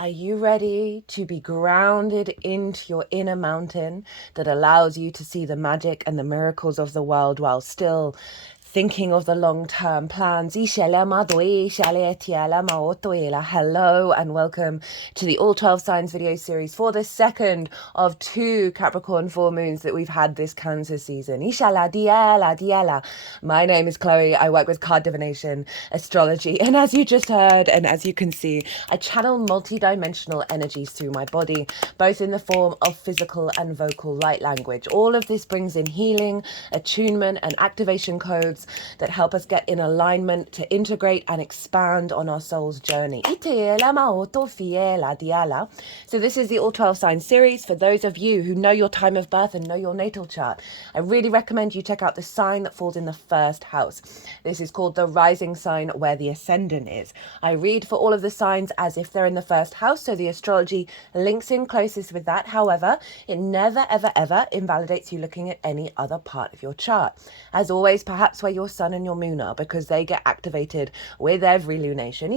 Are you ready to be grounded into your inner mountain that allows you to see the magic and the miracles of the world while still thinking of the long-term plans? Hello and welcome to the All 12 Signs video series for the second of 2 Capricorn full moons that we've had this Cancer season. My name is Chloe. I work with card divination, astrology, and as you just heard and as you can see, I channel multi-dimensional energies through my body, both in the form of physical and vocal light language. All of this brings in healing, attunement, and activation codes that help us get in alignment to integrate and expand on our soul's journey. So this is the All 12 Signs series. For those of you who know your time of birth and know your natal chart, I really recommend you check out the sign that falls in the first house. This is called the rising sign, where the Ascendant is. I read for all of the signs as if they're in the first house, so the astrology links in closest with that. However, it never, ever, ever invalidates you looking at any other part of your chart. As always, perhaps where your sun and your moon are, because they get activated with every lunation.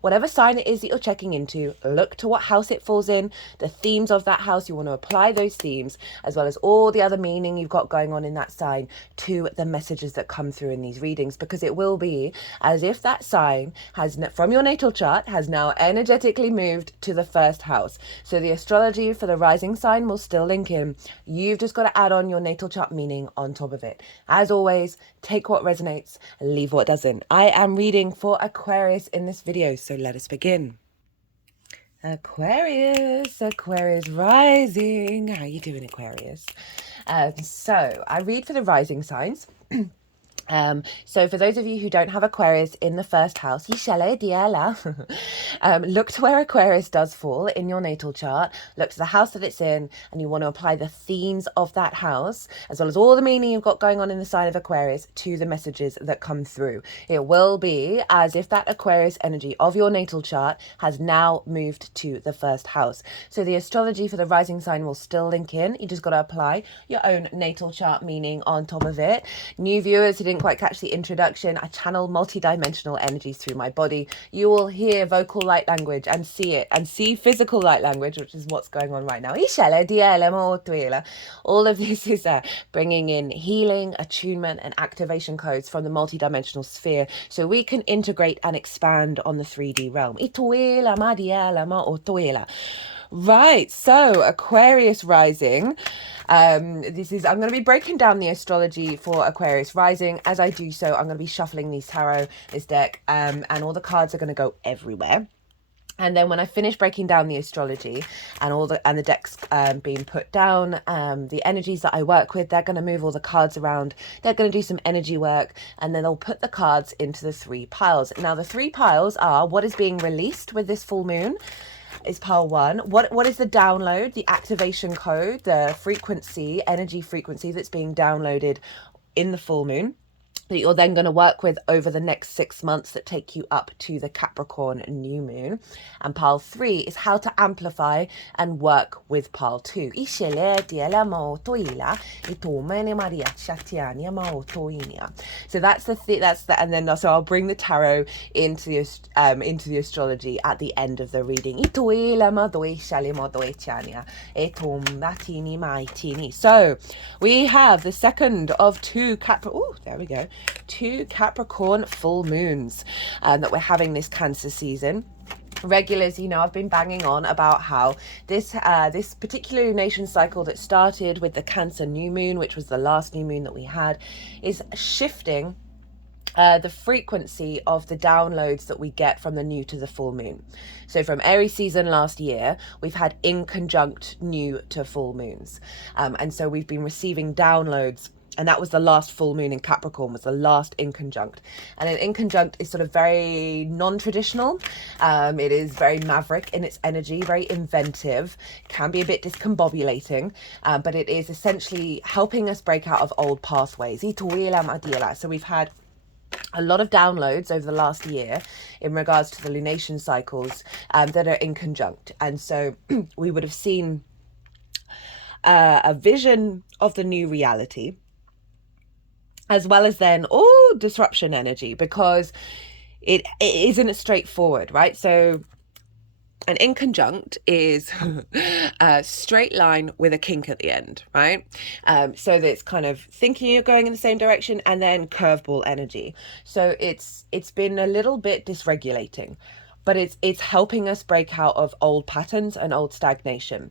Whatever sign it is that you're checking into, look to what house it falls in, the themes of that house. You want to apply those themes, as well as all the other meaning you've got going on in that sign, to the messages that come through in these readings, because it will be as if that sign has, from your natal chart, has now energetically moved to the first house. So the astrology for the rising sign will still link in. You've just got to add on your natal chart meaning on top of it. As always, take what resonates, leave what doesn't. I am reading for Aquarius in this video, so let us begin. Aquarius rising. How are you doing, Aquarius? So I read for the rising signs. So for those of you who don't have Aquarius in the first house, look to where Aquarius does fall in your natal chart, look to the house that it's in, and you want to apply the themes of that house, as well as all the meaning you've got going on in the sign of Aquarius, to the messages that come through. It will be as if that Aquarius energy of your natal chart has now moved to the first house. So the astrology for the rising sign will still link in. You just got to apply your own natal chart meaning on top of it. New viewers who didn't quite catch the introduction, I channel multi-dimensional energies through my body. You will hear vocal light language and see it, and see physical light language, which is what's going on right now. All of this is bringing in healing, attunement, and activation codes from the multi-dimensional sphere, so we can integrate and expand on the 3D realm. Right, so Aquarius rising. I'm going to be breaking down the astrology for Aquarius rising. As I do so, I'm going to be shuffling this deck, and all the cards are going to go everywhere. And then when I finish breaking down the astrology and the decks being put down, the energies that I work with, they're going to move all the cards around. They're going to do some energy work, and then they'll put the cards into the 3 piles. Now, the 3 piles are what is being released with this full moon. Is pile 1. What is the download, the activation code, the frequency, energy frequency that's being downloaded in the full moon, that you're then going to work with over the next 6 months that take you up to the Capricorn new moon. And pile 3 is how to amplify and work with pile 2. So that's and then so I'll bring the tarot into the astrology at the end of the reading. So we have the second of 2 Capricorn full moons that we're having this Cancer season. Regulars, you know, I've been banging on about how this particular lunation cycle that started with the Cancer new moon, which was the last new moon that we had, is shifting the frequency of the downloads that we get from the new to the full moon. So from Aries season last year, we've had inconjunct new to full moons, and so we've been receiving downloads. And that was the last full moon in Capricorn, was the last inconjunct. And an inconjunct is sort of very non-traditional. It is very maverick in its energy, very inventive, can be a bit discombobulating, but it is essentially helping us break out of old pathways. So we've had a lot of downloads over the last year in regards to the lunation cycles that are inconjunct. And so we would have seen a vision of the new reality, as well as then disruption energy, because it isn't straightforward, right? So an inconjunct is a straight line with a kink at the end, right? So that it's kind of thinking you're going in the same direction and then curveball energy. So it's been a little bit dysregulating, but it's helping us break out of old patterns and old stagnation.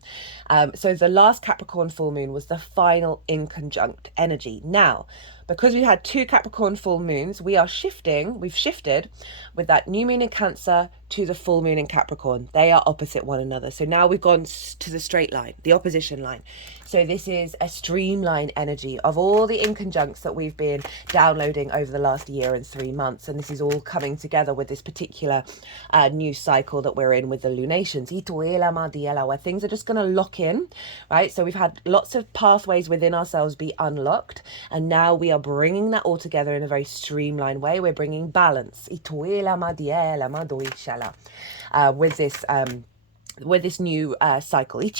So the last Capricorn full moon was the final inconjunct energy. Now, because we had 2 Capricorn full moons, we've shifted with that new moon in Cancer to the full moon in Capricorn. They are opposite one another. So now we've gone to the straight line, the opposition line. So this is a streamline energy of all the inconjuncts that we've been downloading over the last year and 3 months. And this is all coming together with this particular new cycle that we're in with the lunations, where things are just going to lock in, right? So we've had lots of pathways within ourselves be unlocked, and now we are bringing that all together in a very streamlined way. We're bringing balance with this new cycle. I've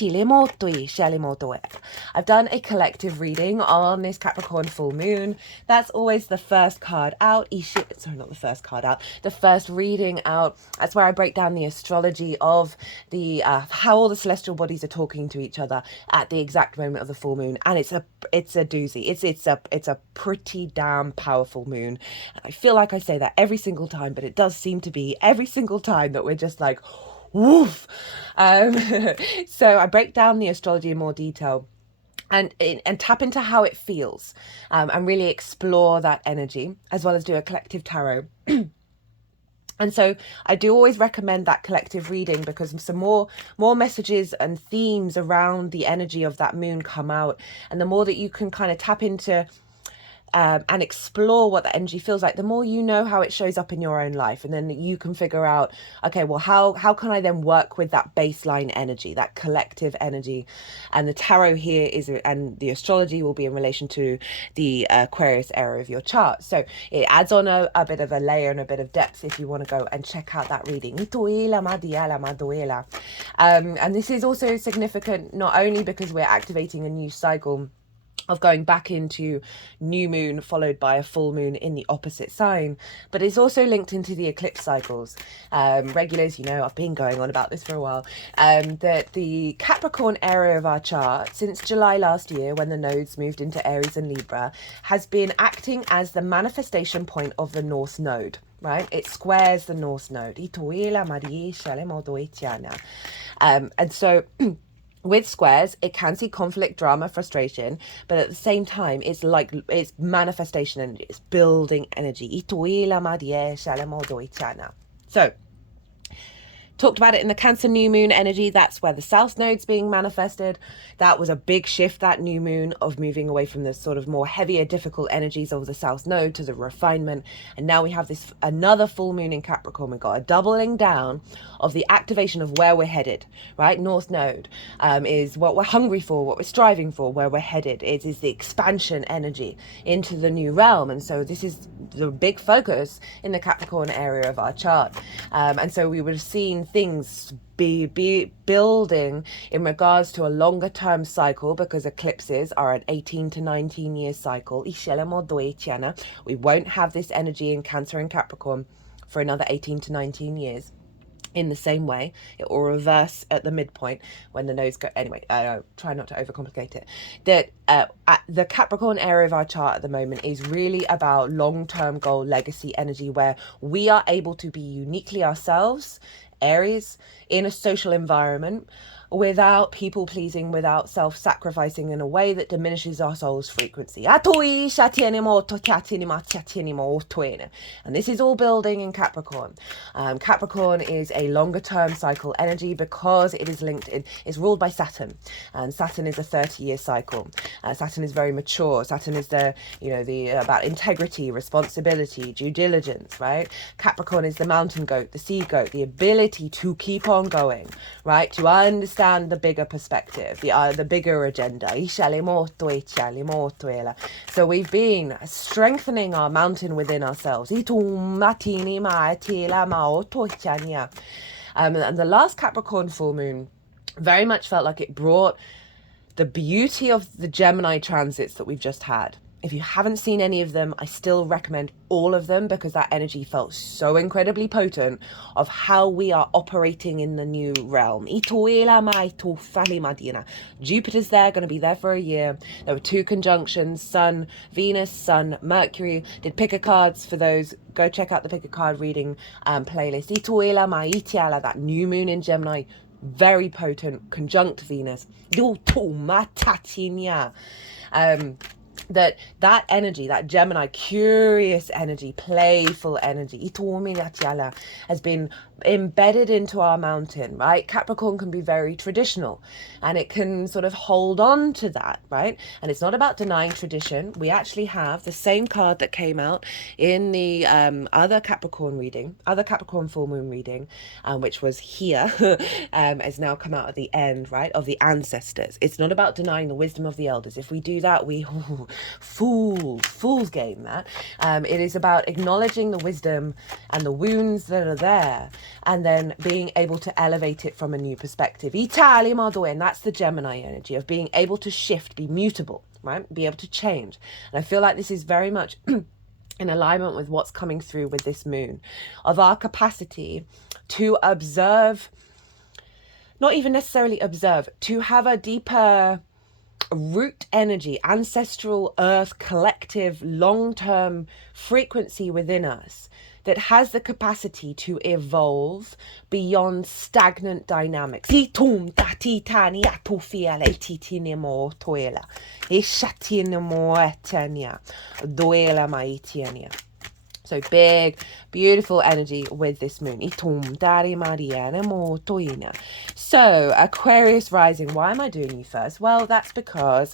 done a collective reading on this Capricorn full moon. That's always the first card out. Sorry, not the first card out. The first reading out. That's where I break down the astrology of the how all the celestial bodies are talking to each other at the exact moment of the full moon, and it's a doozy. It's a pretty damn powerful moon. And I feel like I say that every single time, but it does seem to be every single time that we're just like, woof. So I break down the astrology in more detail and tap into how it feels, and really explore that energy, as well as do a collective tarot. And so I do always recommend that collective reading, because some more messages and themes around the energy of that moon come out, and the more that you can kind of tap into and explore what the energy feels like, the more you know how it shows up in your own life. And then you can figure out, okay, well, how can I then work with that baseline energy, that collective energy? And the tarot here and the astrology will be in relation to the Aquarius era of your chart. So it adds on a bit of a layer and a bit of depth if you want to go and check out that reading. And this is also significant not only because we're activating a new cycle of going back into new moon followed by a full moon in the opposite sign, but it's also linked into the eclipse cycles. Regulars, I've been going on about this for a while, that the Capricorn area of our chart since July last year, when the nodes moved into Aries and Libra, has been acting as the manifestation point of the North Node. Right, it squares the North Node. And so with squares, it can see conflict, drama, frustration, but at the same time, it's manifestation energy, it's building energy. So, talked about it in the Cancer new moon energy. That's where the South Node's being manifested. That was a big shift, that new moon, of moving away from the sort of more heavier, difficult energies of the South Node to the refinement. And now we have this another full moon in Capricorn. We've got a doubling down of the activation of where we're headed, right? North Node is what we're hungry for, what we're striving for, where we're headed. It is the expansion energy into the new realm. And so this is the big focus in the Capricorn area of our chart. And so we would have seen things be building in regards to a longer term cycle, because eclipses are an 18 to 19 year cycle. We won't have this energy in Cancer and Capricorn for another 18 to 19 years. In the same way, it will reverse at the midpoint when the nodes go. Anyway, try not to overcomplicate it. That the Capricorn area of our chart at the moment is really about long-term goal legacy energy, where we are able to be uniquely ourselves, Aries, in a social environment, without people pleasing, without self-sacrificing in a way that diminishes our soul's frequency. And this is all building in Capricorn. Capricorn is a longer term cycle energy because it is linked in, it's ruled by Saturn, and Saturn is a 30-year cycle. Saturn is very mature. Saturn is the about integrity, responsibility, due diligence, right? Capricorn is the mountain goat, the sea goat, the ability to keep on going, right? To understand the bigger perspective, the bigger agenda. So we've been strengthening our mountain within ourselves. And the last Capricorn full moon very much felt like it brought the beauty of the Gemini transits that we've just had. If you haven't seen any of them, I still recommend all of them because that energy felt so incredibly potent of how we are operating in the new realm. Jupiter's there, going to be there for a year. There were 2 conjunctions, Sun, Venus, Sun, Mercury. Did pick a cards for those. Go check out the pick a card reading playlist. That new moon in Gemini, very potent, conjunct Venus. That energy, that Gemini, curious energy, playful energy, has been embedded into our mountain, right? Capricorn can be very traditional and it can sort of hold on to that, right? And it's not about denying tradition. We actually have the same card that came out in the other Capricorn Full Moon reading, which was here, has now come out at the end, right, of the ancestors. It's not about denying the wisdom of the elders. If we do that, we fool's game that. It is about acknowledging the wisdom and the wounds that are there, and then being able to elevate it from a new perspective. And that's the Gemini energy of being able to shift, be mutable, right? Be able to change. And I feel like this is very much in alignment with what's coming through with this moon, of our capacity to observe, not even necessarily observe, to have a deeper root energy, ancestral earth, collective, long-term frequency within us that has the capacity to evolve beyond stagnant dynamics. So big, beautiful energy with this moon. So Aquarius rising, why am I doing you first? Well, that's because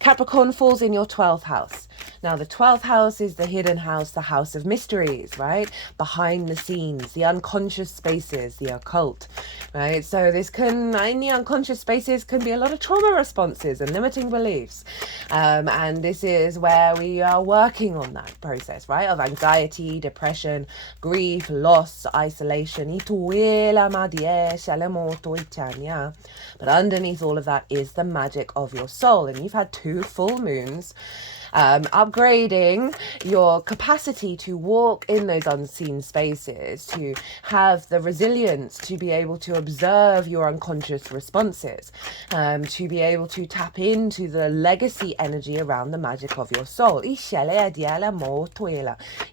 Capricorn falls in your 12th house. Now, the 12th house is the hidden house, the house of mysteries, right? Behind the scenes, the unconscious spaces, the occult, right? So this can, in the unconscious spaces, can be a lot of trauma responses and limiting beliefs. And this is where we are working on that process, right? Of anxiety, depression, grief, loss, isolation. But underneath all of that is the magic of your soul. And you've had 2 full moons upgrading your capacity to walk in those unseen spaces, to have the resilience to be able to observe your unconscious responses, to be able to tap into the legacy energy around the magic of your soul. You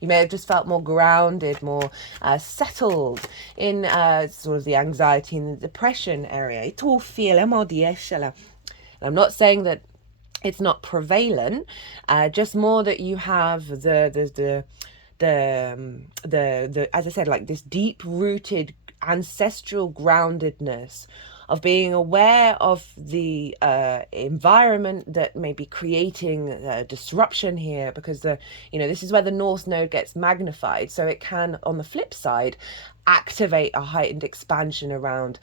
may have just felt more grounded, more settled in sort of the anxiety and the depression area. I'm not saying that it's not prevalent, just more that you have the as I said, like this deep rooted ancestral groundedness of being aware of the environment that may be creating disruption here, because this is where the North Node gets magnified, so it can, on the flip side, activate a heightened expansion around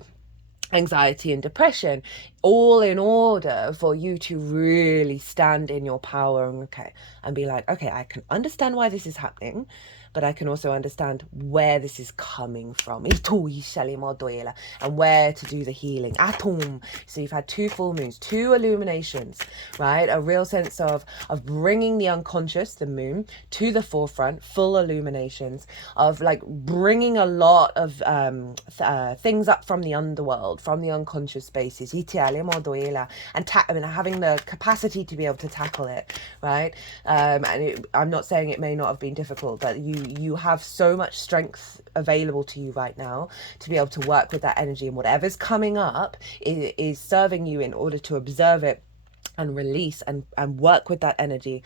anxiety and depression, all in order for you to really stand in your power and be like, okay, I can understand why this is happening, but I can also understand where this is coming from and where to do the healing. So you've had 2 full moons, 2 illuminations, right? A real sense of bringing the unconscious, the moon, to the forefront, full illuminations, of like bringing a lot of things up from the underworld, from the unconscious spaces, and having the capacity to be able to tackle it, right? I'm not saying it may not have been difficult, but you have so much strength available to you right now to be able to work with that energy, and whatever's coming up is serving you in order to observe it and release and work with that energy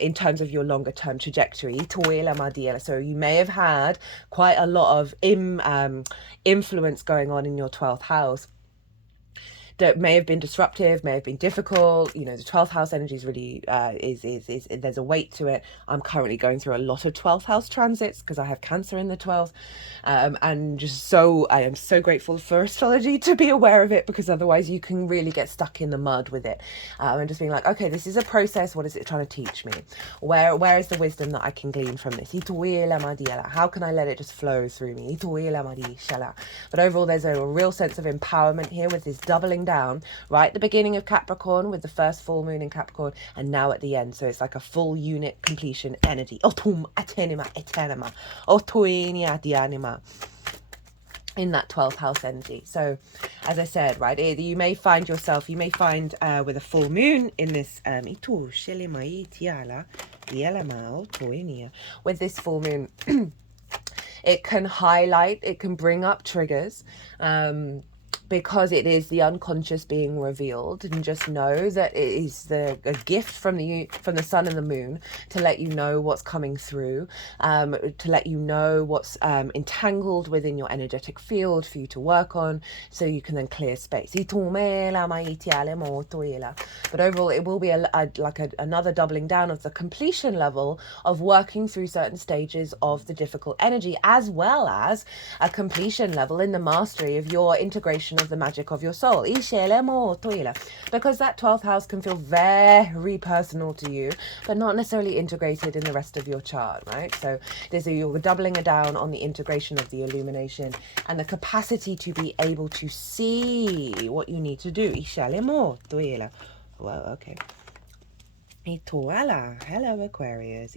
in terms of your longer term trajectory. So you may have had quite a lot of influence going on in your 12th house that may have been disruptive, may have been difficult. The 12th house energy is really, is there's a weight to it. I'm currently going through a lot of 12th house transits because I have Cancer in the 12th. And I am so grateful for astrology to be aware of it, because otherwise you can really get stuck in the mud with it. And just being like, okay, this is a process. What is it trying to teach me? Where is the wisdom that I can glean from this? How can I let it just flow through me? But overall, there's a real sense of empowerment here with this doubling down right at the beginning of Capricorn with the first full moon in Capricorn, and now at the end. So it's like a full unit completion energy. Otum atenima eternima. Otoenia dianima. In that 12th house energy. So as I said, right, you may find with a full moon in this with this full moon, it can bring up triggers, because it is the unconscious being revealed. And just know that it is a gift from the sun and the moon to let you know what's coming through, to let you know what's entangled within your energetic field for you to work on, so you can then clear space. But overall, it will be another doubling down of the completion level of working through certain stages of the difficult energy, as well as a completion level in the mastery of your integration of the magic of your soul. Because that 12th house can feel very personal to you, but not necessarily integrated in the rest of your chart, right? So you're doubling it down on the integration of the illumination and the capacity to be able to see what you need to do. Well, okay. Hello, Aquarius.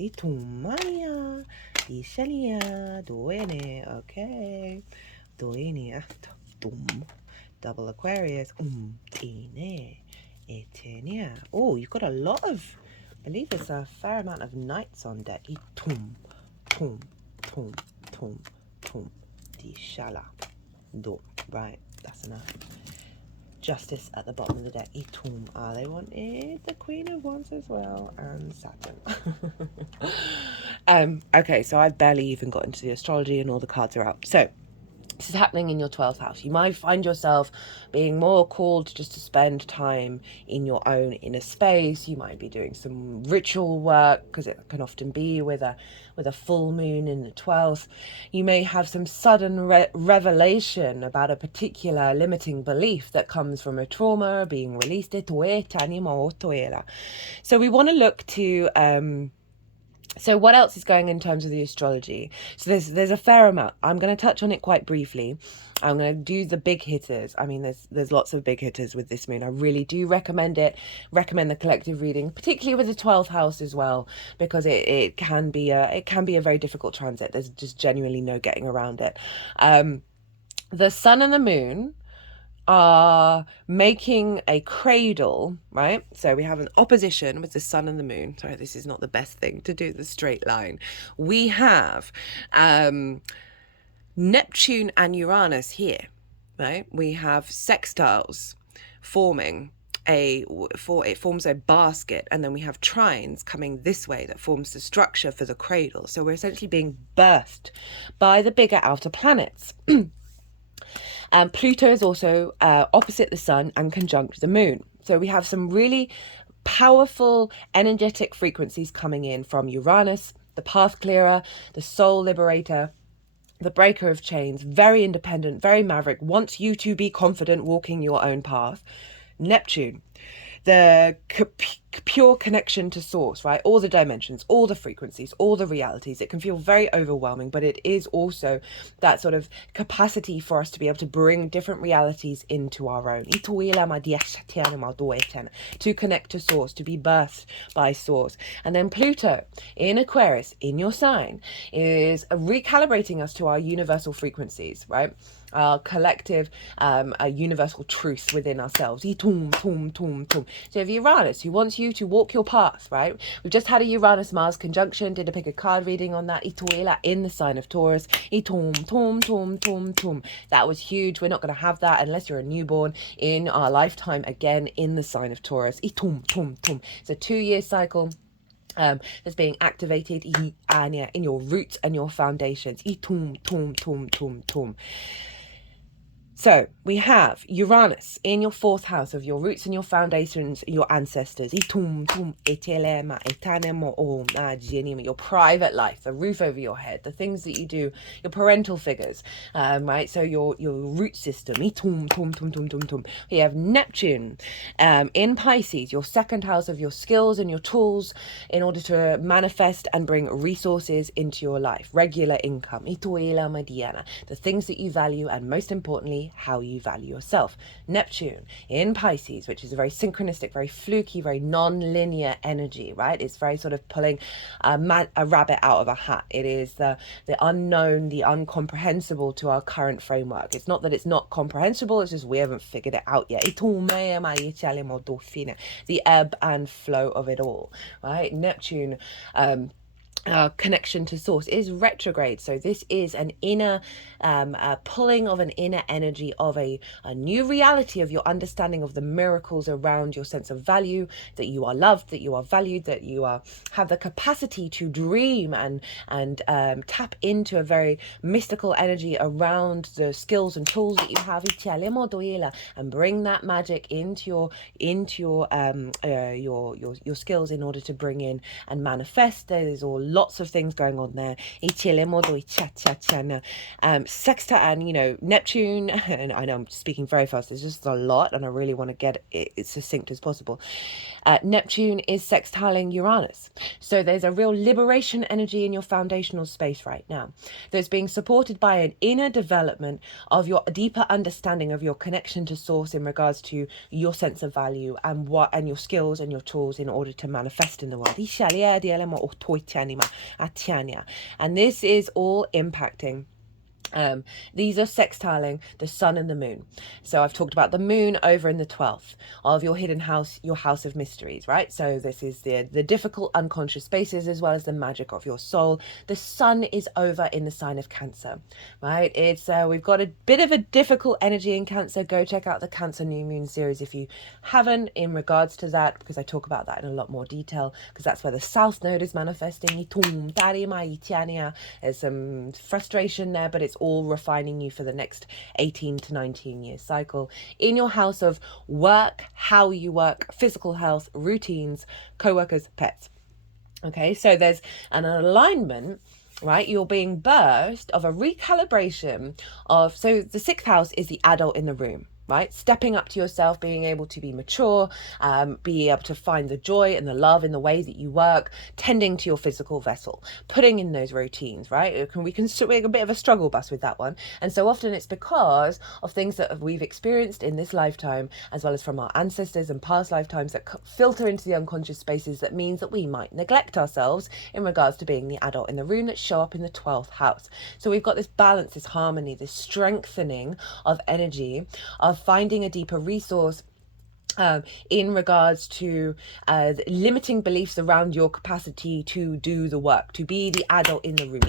Okay. Double Aquarius. Oh, you've got a lot of, I believe there's a fair amount of knights on deck. Right, that's enough. Justice at the bottom of the deck. They wanted the Queen of Wands as well, and Saturn. Okay, so I've barely even got into the astrology and all the cards are out. So this is happening in your 12th house. You might find yourself being more called just to spend time in your own inner space. You might be doing some ritual work, because it can often be with a full moon in the 12th. You may have some sudden revelation about a particular limiting belief that comes from a trauma being released. So we want to look to so what else is going in terms of the astrology? So there's a fair amount. I'm going to touch on it quite briefly. I'm going to do the big hitters. I mean, there's lots of big hitters with this moon. I really do recommend it. Recommend the collective reading, particularly with the 12th house as well, because it can be a very difficult transit. There's just genuinely no getting around it. The sun and the moon are making a cradle, right? So we have an opposition with the sun and the moon. Sorry, this is not the best thing to do, the straight line. We have Neptune and Uranus here, right? We have sextiles forming it forms a basket, and then we have trines coming this way that forms the structure for the cradle. So we're essentially being birthed by the bigger outer planets. Pluto is also opposite the sun and conjunct the moon. So we have some really powerful energetic frequencies coming in from Uranus, the path clearer, the soul liberator, the breaker of chains, very independent, very maverick, wants you to be confident walking your own path. Neptune, the pure connection to source, right? All the dimensions, all the frequencies, all the realities. It can feel very overwhelming, but it is also that sort of capacity for us to be able to bring different realities into our own. To connect to source, to be birthed by source. And then Pluto in Aquarius, in your sign, is recalibrating us to our universal frequencies, right? Our collective, a universal truth within ourselves. So if Uranus, who wants you to walk your path, right? We've just had a Uranus-Mars conjunction, did a pick a card reading on that, in the sign of Taurus. That was huge. We're not going to have that unless you're a newborn in our lifetime again in the sign of Taurus. It's a 2-year cycle. That's being activated in your roots and your foundations. So we have Uranus in your 4th house of your roots and your foundations, your ancestors. Your private life, the roof over your head, the things that you do, your parental figures, right? So your root system. We have Neptune in Pisces, your 2nd house of your skills and your tools in order to manifest and bring resources into your life. Regular income. The things that you value, and most importantly, how you value yourself. Neptune in Pisces, which is a very synchronistic, very fluky, very non-linear energy, right? It's very sort of pulling a rabbit out of a hat. It is the unknown, the incomprehensible to our current framework. It's not that it's not comprehensible, it's just we haven't figured it out yet. The ebb and flow of it all, right? Neptune, connection to source, is retrograde. So this is an inner pulling of an inner energy of a new reality of your understanding of the miracles around your sense of value, that you are loved, that you are valued, that you have the capacity to dream and tap into a very mystical energy around the skills and tools that you have, and bring that magic into your skills in order to bring in and manifest. There's all lots of things going on there. Sexta and, you know, Neptune, and I know I'm speaking very fast, there's just a lot and I really want to get it as succinct as possible. Neptune is sextiling Uranus. So there's a real liberation energy in your foundational space right now that's being supported by an inner development of your deeper understanding of your connection to source in regards to your sense of value and your skills and your tools in order to manifest in the world. And this is all impacting. These are sextiling the sun and the moon. So I've talked about the moon over in the 12th of your hidden house, your house of mysteries, right? So this is the difficult unconscious spaces as well as the magic of your soul. The sun is over in the sign of Cancer, right? It's we've got a bit of a difficult energy in Cancer. Go check out the Cancer New Moon series if you haven't in regards to that, because I talk about that in a lot more detail, because that's where the South Node is manifesting. There's some frustration there, but it's all refining you for the next 18 to 19 year cycle in your house of work, how you work, physical health, routines, co-workers, pets. Okay, so there's an alignment, right? You're being burst of a recalibration of, so the 6th house is the adult in the room, right? Stepping up to yourself, being able to be mature, be able to find the joy and the love in the way that you work, tending to your physical vessel, putting in those routines, right? We're a bit of a struggle bus with that one. And so often it's because of things that we've experienced in this lifetime, as well as from our ancestors and past lifetimes that filter into the unconscious spaces. That means that we might neglect ourselves in regards to being the adult in the room that show up in the 12th house. So we've got this balance, this harmony, this strengthening of energy, of finding a deeper resource in regards to limiting beliefs around your capacity to do the work, to be the adult in the room.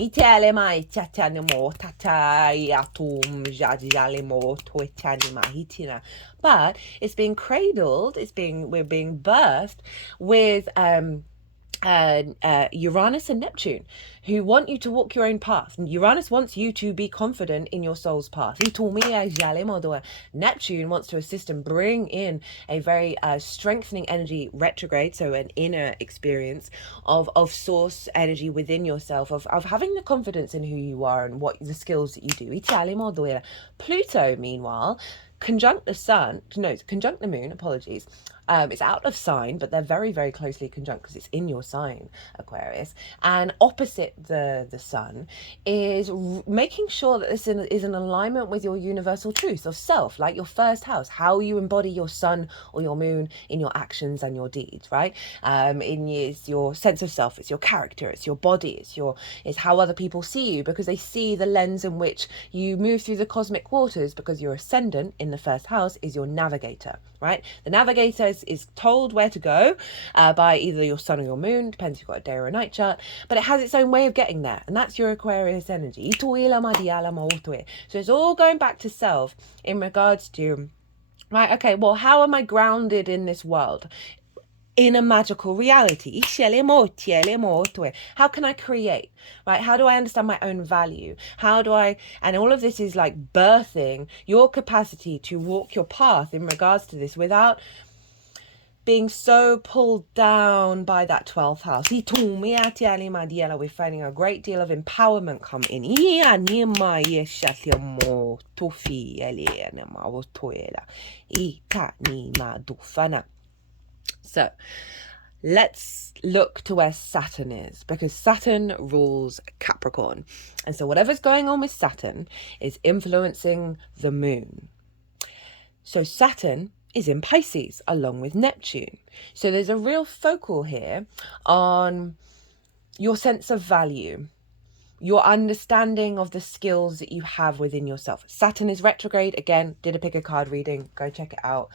But it's being cradled, we're being birthed with Uranus and Neptune, who want you to walk your own path. And Uranus wants you to be confident in your soul's path. Neptune wants to assist and bring in a very strengthening energy, retrograde, so an inner experience of source energy within yourself, of having the confidence in who you are and what the skills that you do. Pluto, meanwhile, conjunct the moon, apologies. It's out of sign, but they're very, very closely conjunct because it's in your sign, Aquarius. And opposite the sun is making sure that this is in alignment with your universal truth of self, like your first house, how you embody your sun or your moon in your actions and your deeds, right? It's your sense of self, it's your character, it's your body, it's how other people see you, because they see the lens in which you move through the cosmic waters, because your ascendant in the first house is your navigator, right? The navigator is told where to go by either your sun or your moon, depends if you've got a day or a night chart, but it has its own way of getting there, and that's your Aquarius energy. So it's all going back to self in regards to, right, okay, well, how am I grounded in this world? In a magical reality. How can I create, right? How do I understand my own value? And all of this is like birthing your capacity to walk your path in regards to this without being so pulled down by that 12th house. We're finding a great deal of empowerment come in. So let's look to where Saturn is, because Saturn rules Capricorn. And so whatever's going on with Saturn is influencing the moon. So Saturn is in Pisces along with Neptune. So there's a real focal here on your sense of value, your understanding of the skills that you have within yourself. Saturn is retrograde. Again, did a pick a card reading. Go check it out.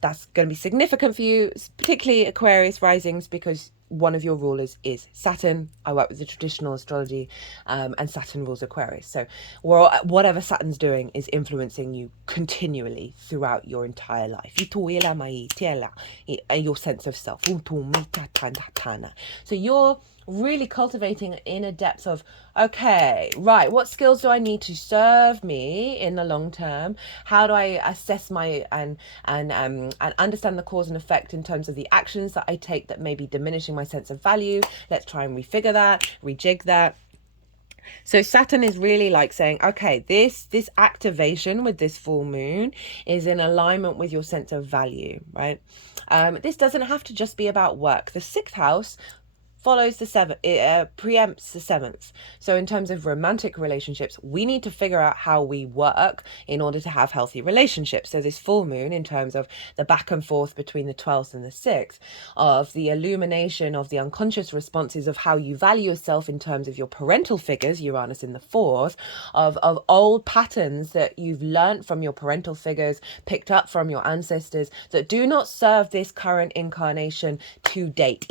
That's going to be significant for you, particularly Aquarius risings, because one of your rulers is Saturn. I work with the traditional astrology, and Saturn rules Aquarius. So whatever Saturn's doing is influencing you continually throughout your entire life. Your sense of self. So you're really cultivating inner depth of, okay, right, what skills do I need to serve me in the long term? How do I assess my and understand the cause and effect in terms of the actions that I take that may be diminishing my sense of value? Let's try and refigure that, rejig that. So Saturn is really like saying, okay, this activation with this full moon is in alignment with your sense of value, right? This doesn't have to just be about work. The 6th house follows the 7th, it preempts the 7th. So in terms of romantic relationships, we need to figure out how we work in order to have healthy relationships. So this full moon, in terms of the back and forth between the 12th and the 6th, of the illumination of the unconscious responses of how you value yourself in terms of your parental figures, Uranus in the 4th, of old patterns that you've learnt from your parental figures, picked up from your ancestors, that do not serve this current incarnation to date.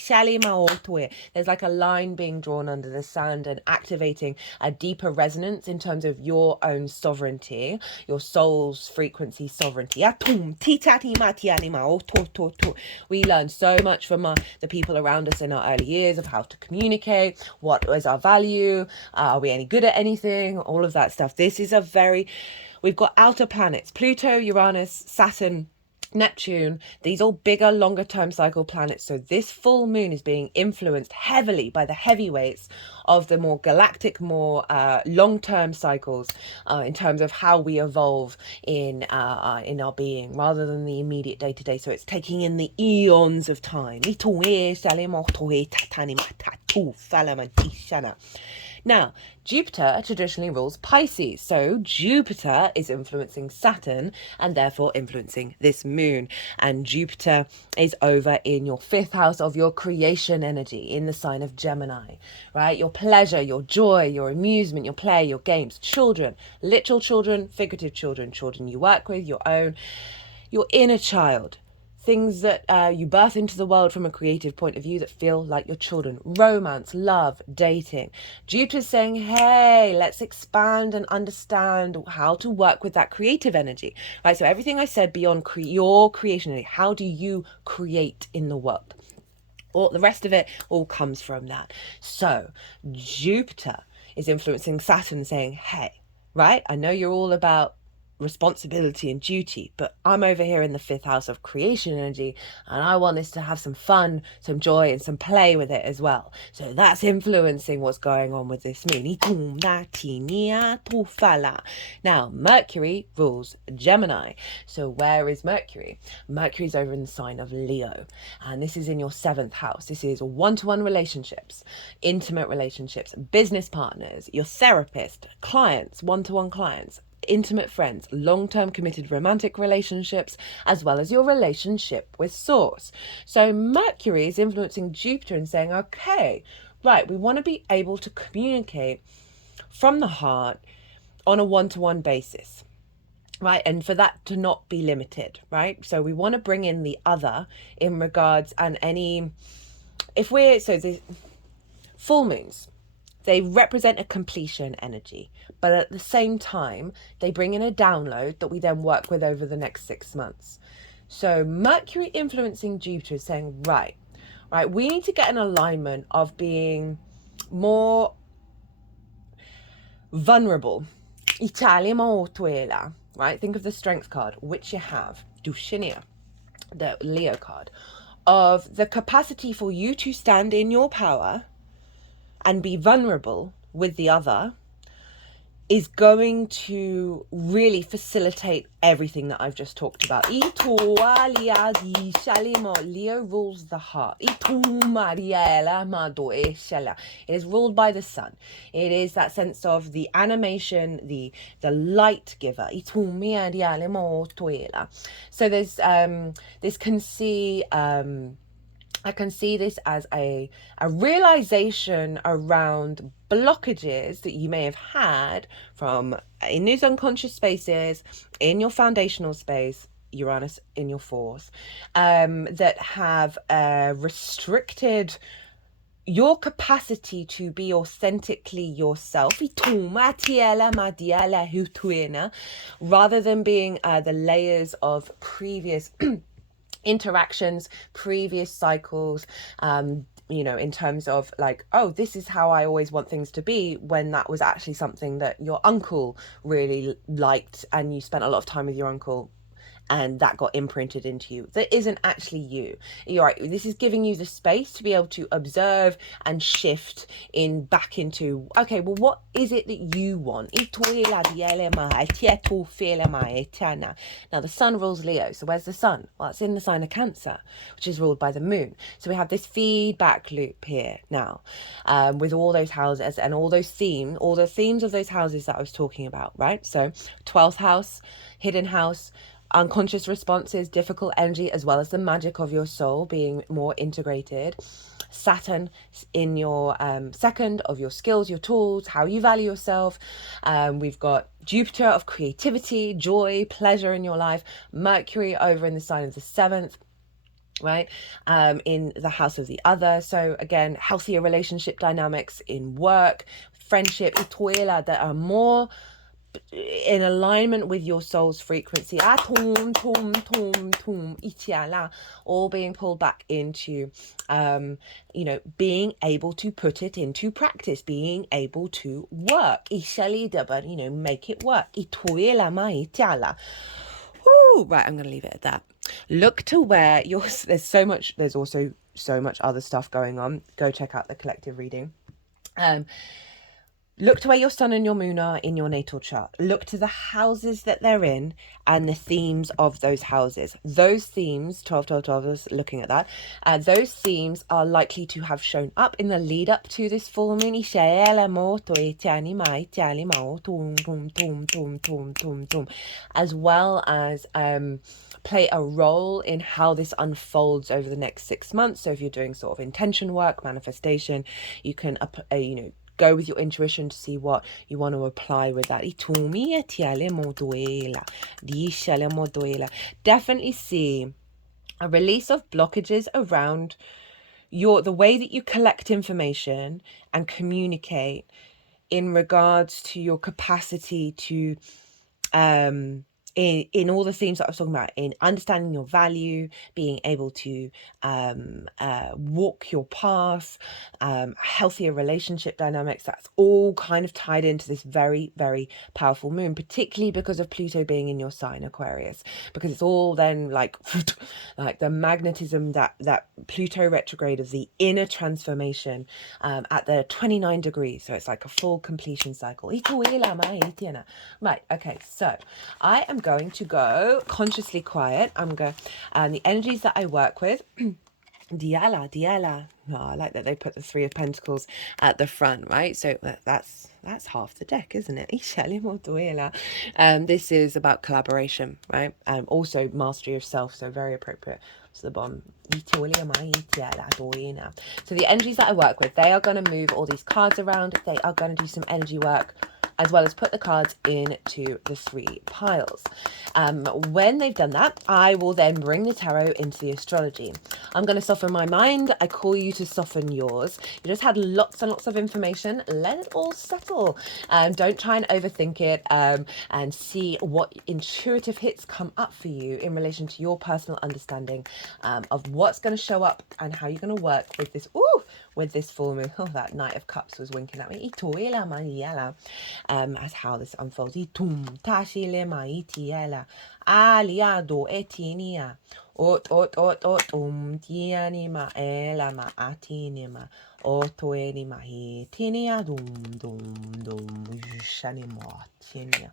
There's like a line being drawn under the sand and activating a deeper resonance in terms of your own sovereignty, your soul's frequency sovereignty. We learn so much from the people around us in our early years of how to communicate, what is our value, are we any good at anything, all of that stuff. This is we've got outer planets, Pluto, Uranus, Saturn, Neptune, these all bigger, longer term cycle planets. So this full moon is being influenced heavily by the heavyweights of the more galactic, more long-term cycles in terms of how we evolve in our being, rather than the immediate day-to-day. So it's taking in the eons of time. Now, Jupiter traditionally rules Pisces, so Jupiter is influencing Saturn and therefore influencing this moon. And Jupiter is over in your 5th house of your creation energy, in the sign of Gemini, right? Your pleasure, your joy, your amusement, your play, your games, children, literal children, figurative children, children you work with, your own, your inner child. Things that you birth into the world from a creative point of view that feel like your children. Romance, love, dating. Jupiter's saying, hey, let's expand and understand how to work with that creative energy. Right, so everything I said beyond your creation energy, how do you create in the world? All the rest of it all comes from that. So Jupiter is influencing Saturn, saying, hey, right, I know you're all about responsibility and duty, but I'm over here in the 5th house of creation energy, and I want this to have some fun, some joy, and some play with it as well. So that's influencing what's going on with this moon. Now, Mercury rules Gemini. So where is Mercury? Mercury's over in the sign of Leo, and this is in your 7th house. This is one-to-one relationships, intimate relationships, business partners, your therapist, clients, one-to-one clients, intimate friends, long-term committed romantic relationships, as well as your relationship with Source. So Mercury is influencing Jupiter and saying, okay, right, we want to be able to communicate from the heart on a one-to-one basis, right? And for that to not be limited, right? So we want to bring in the other in regards and the full moons, they represent a completion energy, but at the same time, they bring in a download that we then work with over the next 6 months. So Mercury influencing Jupiter is saying, right, we need to get an alignment of being more vulnerable. Right? Think of the Strength card, which you have, Dushinia, the Leo card, of the capacity for you to stand in your power and be vulnerable with the other, is going to really facilitate everything that I've just talked about. Leo rules the heart. It is ruled by the sun. It is that sense of the animation, the light giver. So there's this can see I can see this as a realization around blockages that you may have had from in these unconscious spaces, in your foundational space, Uranus in your fourth, that have restricted your capacity to be authentically yourself, rather than being the layers of previous interactions, previous cycles, in terms of like, oh, this is how I always want things to be, when that was actually something that your uncle really liked and you spent a lot of time with your uncle and that got imprinted into you. That isn't actually you. You're right. This is giving you the space to be able to observe and shift back into, okay, well, what is it that you want? Now, the sun rules Leo. So where's the sun? Well, it's in the sign of Cancer, which is ruled by the moon. So we have this feedback loop here now, with all those houses and all the themes of those houses that I was talking about, right? So 12th house, hidden house, unconscious responses, difficult energy, as well as the magic of your soul being more integrated. Saturn in your second, of your skills, your tools, how you value yourself. We've got Jupiter of creativity, joy, pleasure in your life. Mercury over in the sign of the seventh, right, in the house of the other. So again, healthier relationship dynamics in work, friendship, that are more in alignment with your soul's frequency, all being pulled back into being able to put it into practice, being able to work, make it work. Right, I'm going to leave it at that. Look to where there's also so much other stuff going on. Go check out the collective reading. Look to where your sun and your moon are in your natal chart. Look to the houses that they're in and the themes of those houses. Those themes, 12, 12, 12, I was looking at that. Those themes are likely to have shown up in the lead up to this full moon. As well as play a role in how this unfolds over the next 6 months. So if you're doing sort of intention work, manifestation, you can, go with your intuition to see what you want to apply with that. Definitely see a release of blockages around the way that you collect information and communicate in regards to your capacity to in all the themes that I was talking about, in understanding your value, being able to walk your path, healthier relationship dynamics. That's all kind of tied into this very, very powerful moon, particularly because of Pluto being in your sign, Aquarius, because it's all then like the magnetism that Pluto retrograde of the inner transformation at the 29 degrees. So it's like a full completion cycle. Right, okay, so I am going to go consciously quiet. I'm going the energies that I work with. Diala. Oh, I like that they put the Three of Pentacles at the front, right? So that's half the deck, isn't it? This is about collaboration, right? Also mastery of self, so very appropriate to the bottom. So the energies that I work with, they are going to move all these cards around. They are going to do some energy work, as well as put the cards into the 3 piles. When they've done that, I will then bring the tarot into the astrology. I'm going to soften my mind. I call you to soften yours. You just had lots and lots of information. Let it all settle. Don't try and overthink it, and see what intuitive hits come up for you in relation to your personal understanding of what's going to show up and how you're going to work with this. With this full moon. Oh, that Knight of Cups was winking at me. as how this unfolds. Itum tashilema itiela aliado etinia ot tianima elama atinima otoenima hitinia dum shanimo tinia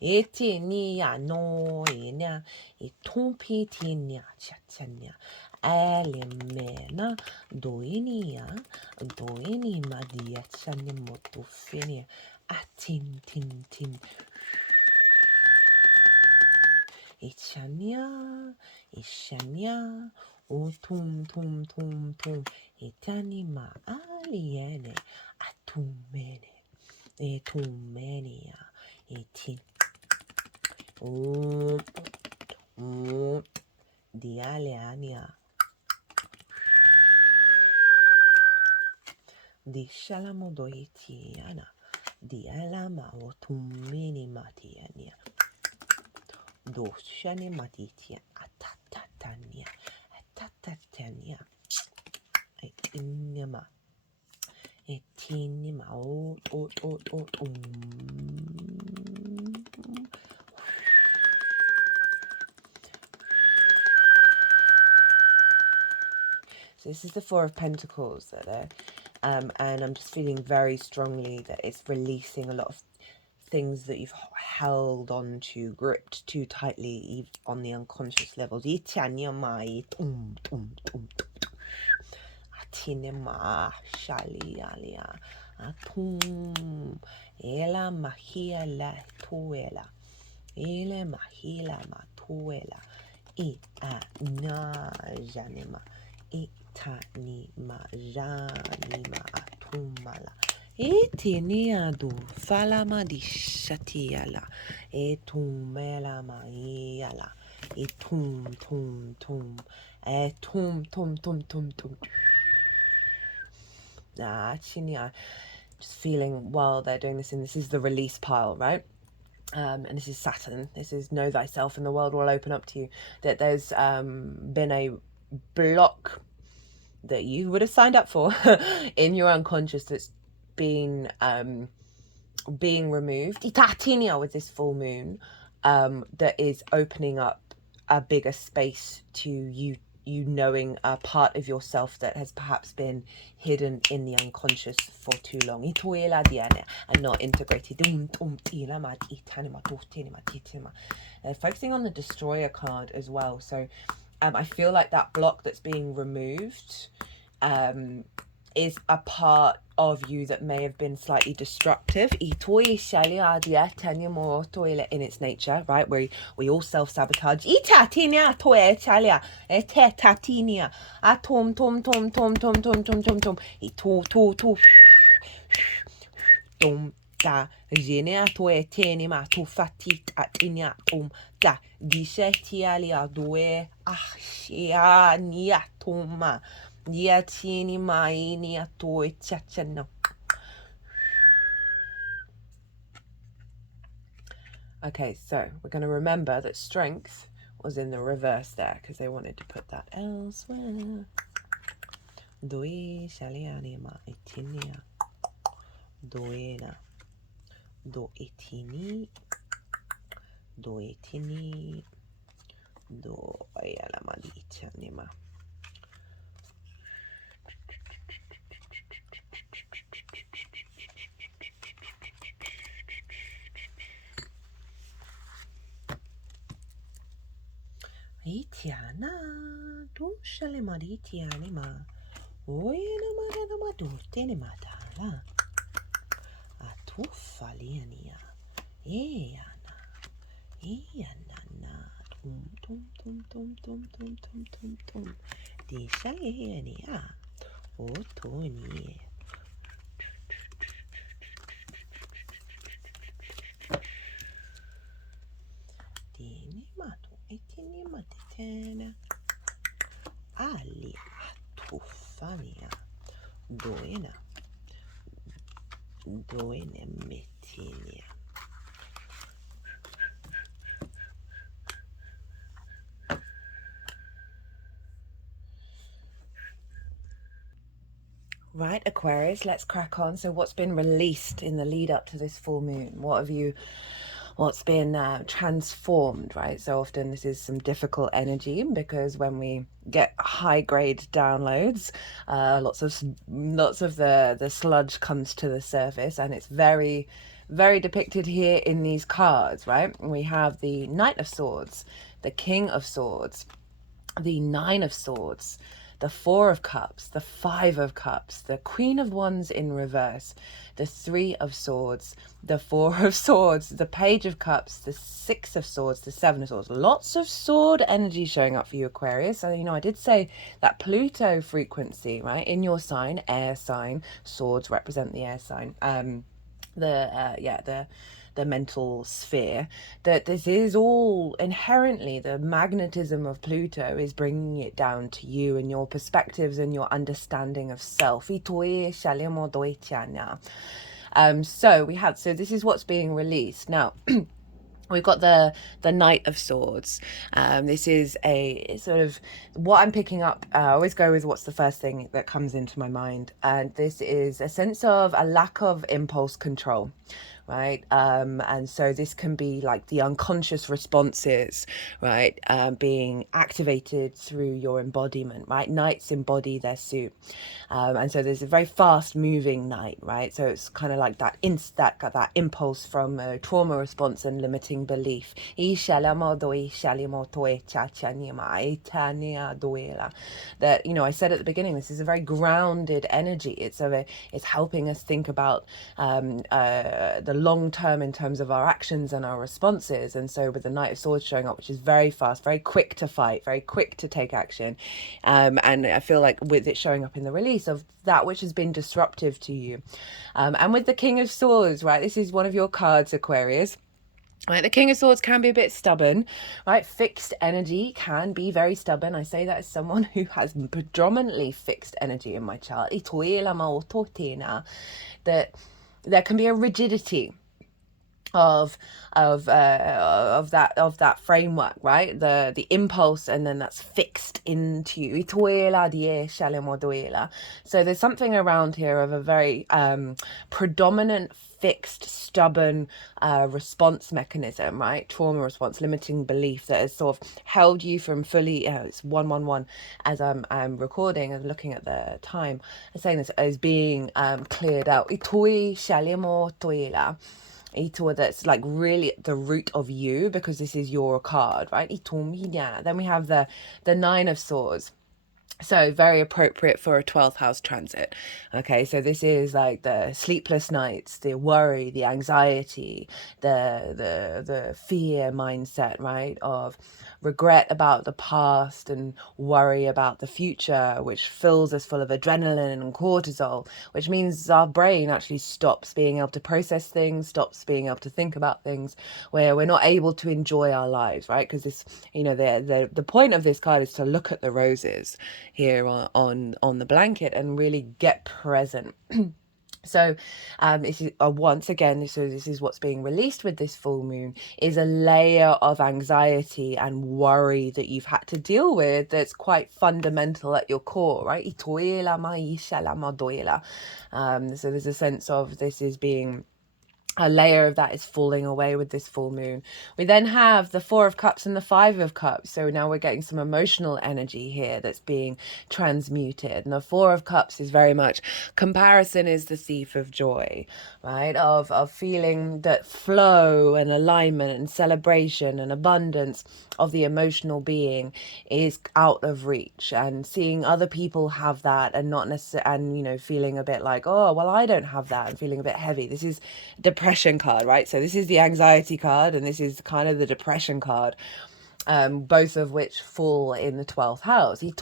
etinia no enia itumpi tinia chatania alimena doinia madia chanimo tufinia atin tin Ishania, o tum, itanima aliene, atumene, etumenia, etin, o, dialeania, di shalamodoitiana, dialama, o tumini matiania. Doshani matitia atatatania etinima So this is the Four of Pentacles there, and I'm just feeling very strongly that it's releasing a lot of things that you've held on to, gripped too tightly on the unconscious levels. Atinema shalialia atum ela mahia la tuela ele mahila matuela I na janima itanima janima atumala etiniadu falama di shatiala etumela maiala etum tum actually, just feeling while they're doing this, and this is the release pile, right? And this is Saturn. This is know thyself, and the world will open up to you. That there's been a block that you would have signed up for in your unconscious that's been being removed. Itatinia with this full moon, that is opening up a bigger space to you knowing a part of yourself that has perhaps been hidden in the unconscious for too long and not integrated. Focusing on the Destroyer card as well. So I feel like that block that's being removed is a part of you that may have been slightly destructive in its nature, right? Where we all self-sabotage. Okay, so we're going to remember that strength was in the reverse there because they wanted to put that elsewhere. Doi shalianima etinia. Doena. Do etini. Do etini. Do ayalamadichanima. Itiana, tu shale maritiani ma, oina marana madurteni matala, a tu faliania, eana, tum, di shaliania, o toni. Etinimatitena ali atufania doena metinia. Right, Aquarius, let's crack on. So what's been released in the lead up to this full moon? What's been transformed, right? So often this is some difficult energy, because when we get high grade downloads, lots of the sludge comes to the surface, and it's very, very depicted here in these cards, right? We have the Knight of Swords, the King of Swords, the Nine of Swords, the Four of Cups, the Five of Cups, the Queen of Wands in reverse, the Three of Swords, the Four of Swords, the Page of Cups, the Six of Swords, the Seven of Swords. Lots of sword energy showing up for you, Aquarius. So, I did say that Pluto frequency, right, in your sign, air sign, swords represent the air sign. The mental sphere, that this is all inherently, the magnetism of Pluto is bringing it down to you and your perspectives and your understanding of self. So this is what's being released now. We've got the Knight of Swords. This is a sort of what I'm picking up. I always go with what's the first thing that comes into my mind, and this is a sense of a lack of impulse control, right? And so this can be like the unconscious responses, right, being activated through your embodiment, right? Knights embody their suit, and so there's a very fast moving knight, right? So it's kind of like that that impulse from a trauma response and limiting belief. That, I said at the beginning, this is a very grounded energy. It's helping us think about the long term in terms of our actions and our responses. And so with the Knight of Swords showing up, which is very fast, very quick to fight, very quick to take action, and I feel like with it showing up in the release of that which has been disruptive to you, and with the King of Swords, right, this is one of your cards, Aquarius. Right, the King of Swords can be a bit stubborn, right? Fixed energy can be very stubborn. I say that as someone who has predominantly fixed energy in my chart. That there can be a rigidity of that framework, right? The impulse, and then that's fixed into you. So there's something around here of a very predominant fixed, stubborn response mechanism, right? Trauma response, limiting belief, that has sort of held you from fully, it's 111 as I'm recording and looking at the time, I'm saying this as being cleared out. That's like really the root of you, because this is your card, right? Then we have the Nine of Swords. So very appropriate for a 12th house transit. Okay, so this is like the sleepless nights, the worry, the anxiety, the fear mindset, right, of regret about the past and worry about the future, which fills us full of adrenaline and cortisol, which means our brain actually stops being able to process things, stops being able to think about things, where we're not able to enjoy our lives, right? Because this, the point of this card is to look at the roses here on the blanket and really get present. So this is, once again, so this is what's being released with this full moon, is a layer of anxiety and worry that you've had to deal with that's quite fundamental at your core, right? So there's a sense of this is being, a layer of that is falling away with this full moon. We then have the Four of Cups and the Five of Cups. So now we're getting some emotional energy here that's being transmuted. And the Four of Cups is very much, comparison is the thief of joy, right? Of feeling that flow and alignment and celebration and abundance of the emotional being is out of reach, and seeing other people have that and not necessarily, and feeling a bit like, oh well, I don't have that, and feeling a bit heavy. This is depression card, right? So this is the anxiety card, and this is kind of the depression card, both of which fall in the 12th house. You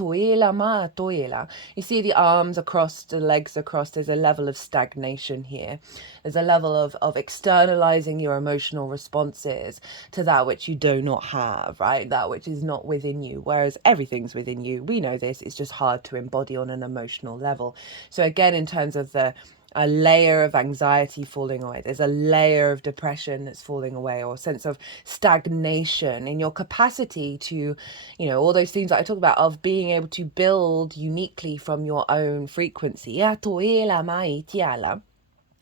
see the arms across, the legs across, there's a level of stagnation here. There's a level of externalizing your emotional responses to that which you do not have, right? That which is not within you, whereas everything's within you. We know this, it's just hard to embody on an emotional level. So again, in terms of the a layer of anxiety falling away. There's a layer of depression that's falling away, or a sense of stagnation in your capacity to, you know, all those things that I talk about of being able to build uniquely from your own frequency.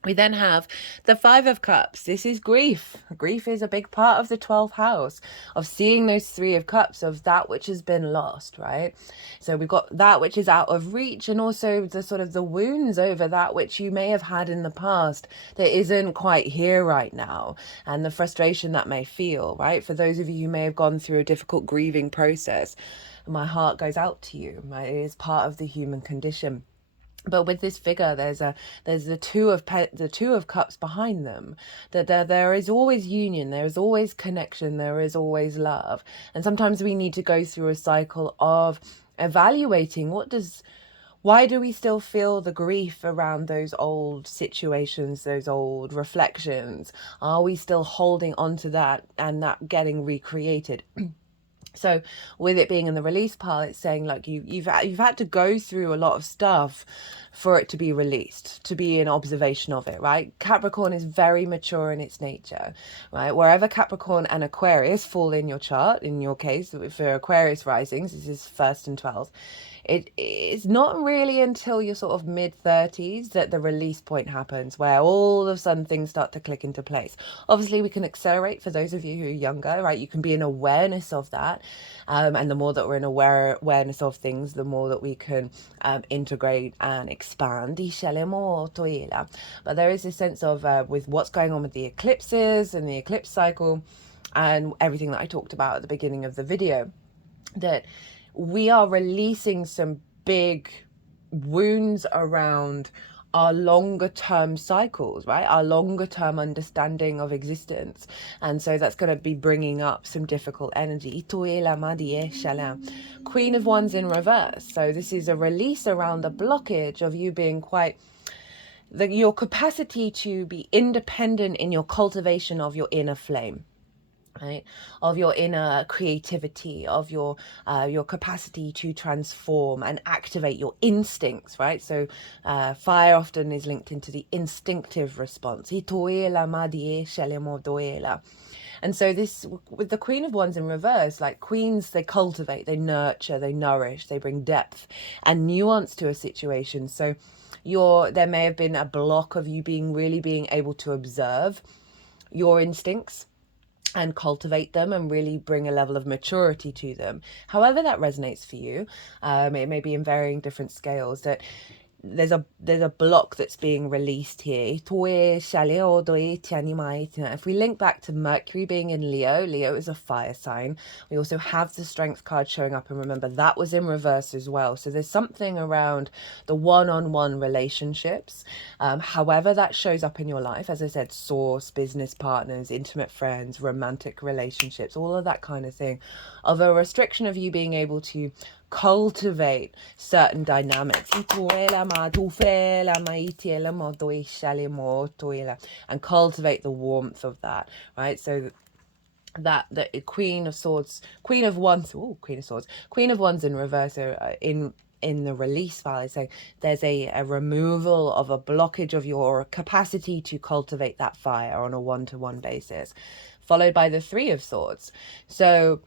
We then have the Five of Cups. This is grief. Grief is a big part of the 12th house, of seeing those Three of Cups, of that which has been lost, right? So we've got that which is out of reach, and also the sort of the wounds over that which you may have had in the past that isn't quite here right now, and the frustration that may feel, right? For those of you who may have gone through a difficult grieving process, my heart goes out to you, right? It is part of the human condition. But with this figure, there's the two of cups behind them. That there is always union, there is always connection, there is always love. And sometimes we need to go through a cycle of evaluating why do we still feel the grief around those old situations, those old reflections? Are we still holding on to that and that getting recreated? So with it being in the release pile, it's saying like you've had to go through a lot of stuff for it to be released, to be an observation of it, right? Capricorn is very mature in its nature, right? Wherever Capricorn and Aquarius fall in your chart, in your case, for Aquarius risings, this is 1st and 12th. It's not really until you're sort of mid-30s that the release point happens, where all of a sudden things start to click into place. Obviously, we can accelerate for those of you who are younger, right? You can be in awareness of that. And the more that we're in awareness of things, the more that we can integrate and expand. But there is this sense of, with what's going on with the eclipses and the eclipse cycle and everything that I talked about at the beginning of the video, that we are releasing some big wounds around our longer term cycles, right? Our longer term understanding of existence. And so that's going to be bringing up some difficult energy. Queen of Wands in reverse. So this is a release around the blockage of you being quite, your capacity to be independent in your cultivation of your inner flame. Right, of your inner creativity, of your capacity to transform and activate your instincts, right? So fire often is linked into the instinctive response. And so this, with the Queen of Wands in reverse, like queens, they cultivate, they nurture, they nourish, they bring depth and nuance to a situation. So there may have been a block of you really being able to observe your instincts and cultivate them and really bring a level of maturity to them. However that resonates for you, it may be in varying different scales, that there's a block that's being released here. If we link back to Mercury being in Leo is a fire sign. We also have the Strength card showing up, and remember that was in reverse as well. So there's something around the one-on-one relationships, however that shows up in your life. As I said, source, business partners, intimate friends, romantic relationships, all of that kind of thing, of a restriction of you being able to cultivate certain dynamics and cultivate the warmth of that, right? So that the Queen of Wands in reverse, in the release file, is saying there's a removal of a blockage of your capacity to cultivate that fire on a one-to-one basis, followed by the Three of Swords. So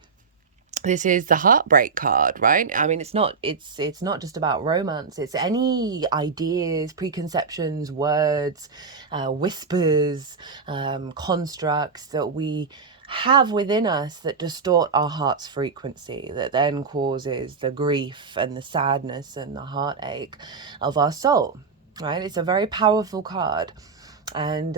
this is the heartbreak card, right? I mean, it's not just about romance. It's any ideas, preconceptions, words, whispers, constructs that we have within us that distort our heart's frequency, that then causes the grief and the sadness and the heartache of our soul, right? It's a very powerful card. And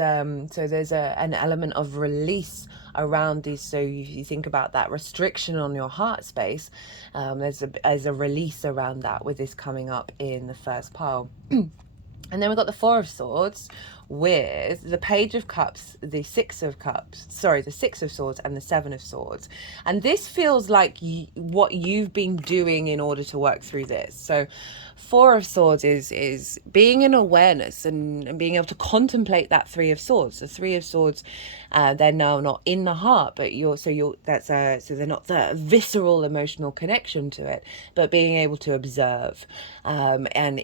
so there's an element of release around these. So you think about that restriction on your heart space, there's a release around that with this coming up in the first pile. And then we've got the Four of Swords, with the Page of Cups, the Six of Cups, sorry, the Six of Swords and the Seven of Swords. And this feels like what you've been doing in order to work through this. So Four of Swords is being in awareness and being able to contemplate that Three of Swords. The Three of Swords, they're now not in the heart, but so they're not the visceral emotional connection to it, but being able to observe, and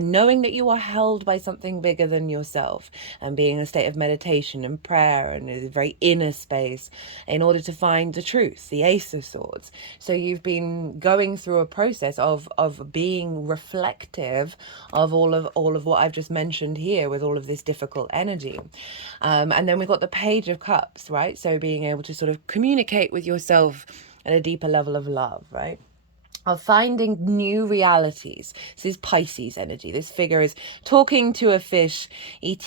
knowing that you are held by something bigger than yourself, and being in a state of meditation and prayer and a very inner space in order to find the truth, the Ace of Swords. So you've been going through a process of being reflective of all of what I've just mentioned here, with all of this difficult energy. And then we've got the Page of Cups, right? So being able to sort of communicate with yourself at a deeper level of love, right? Of finding new realities. This is Pisces energy. This figure is talking to a fish, and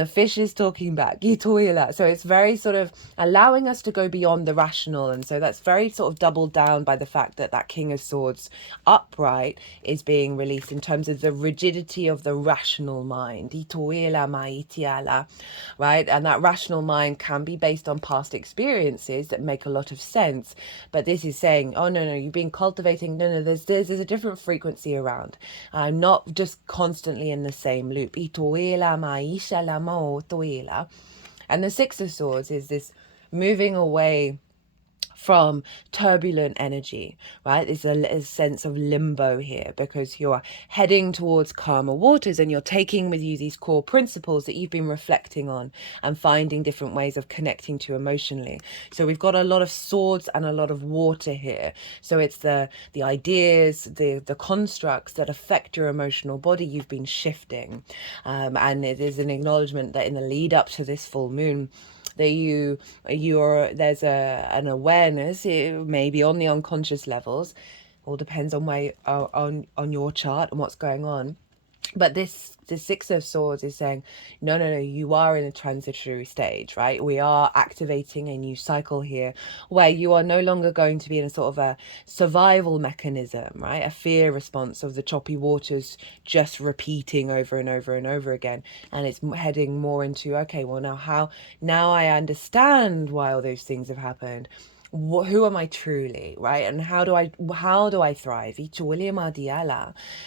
the fish is talking back. So it's very sort of allowing us to go beyond the rational, and so that's very sort of doubled down by the fact that that King of Swords upright is being released in terms of the rigidity of the rational mind, right? And that rational mind can be based on past experiences that make a lot of sense, but this is saying, oh no, you've been cultivating, no, there's a different frequency around. I'm not just constantly in the same loop. And the Six of Swords is this moving away from turbulent energy, right? There's a sense of limbo here, because you're heading towards calmer waters and you're taking with you these core principles that you've been reflecting on and finding different ways of connecting to emotionally. So we've got a lot of swords and a lot of water here. So it's the ideas, the constructs that affect your emotional body you've been shifting. And it is an acknowledgement that in the lead up to this full moon, that there's an awareness, maybe on the unconscious levels, all depends on where on your chart and what's going on. But the Six of Swords is saying, no, you are in a transitory stage, right? We are activating a new cycle here where you are no longer going to be in a sort of a survival mechanism, right? A fear response of the choppy waters just repeating over and over and over again. And it's heading more into, okay, well, now I understand why all those things have happened. Who am I truly, right? And how do I thrive? And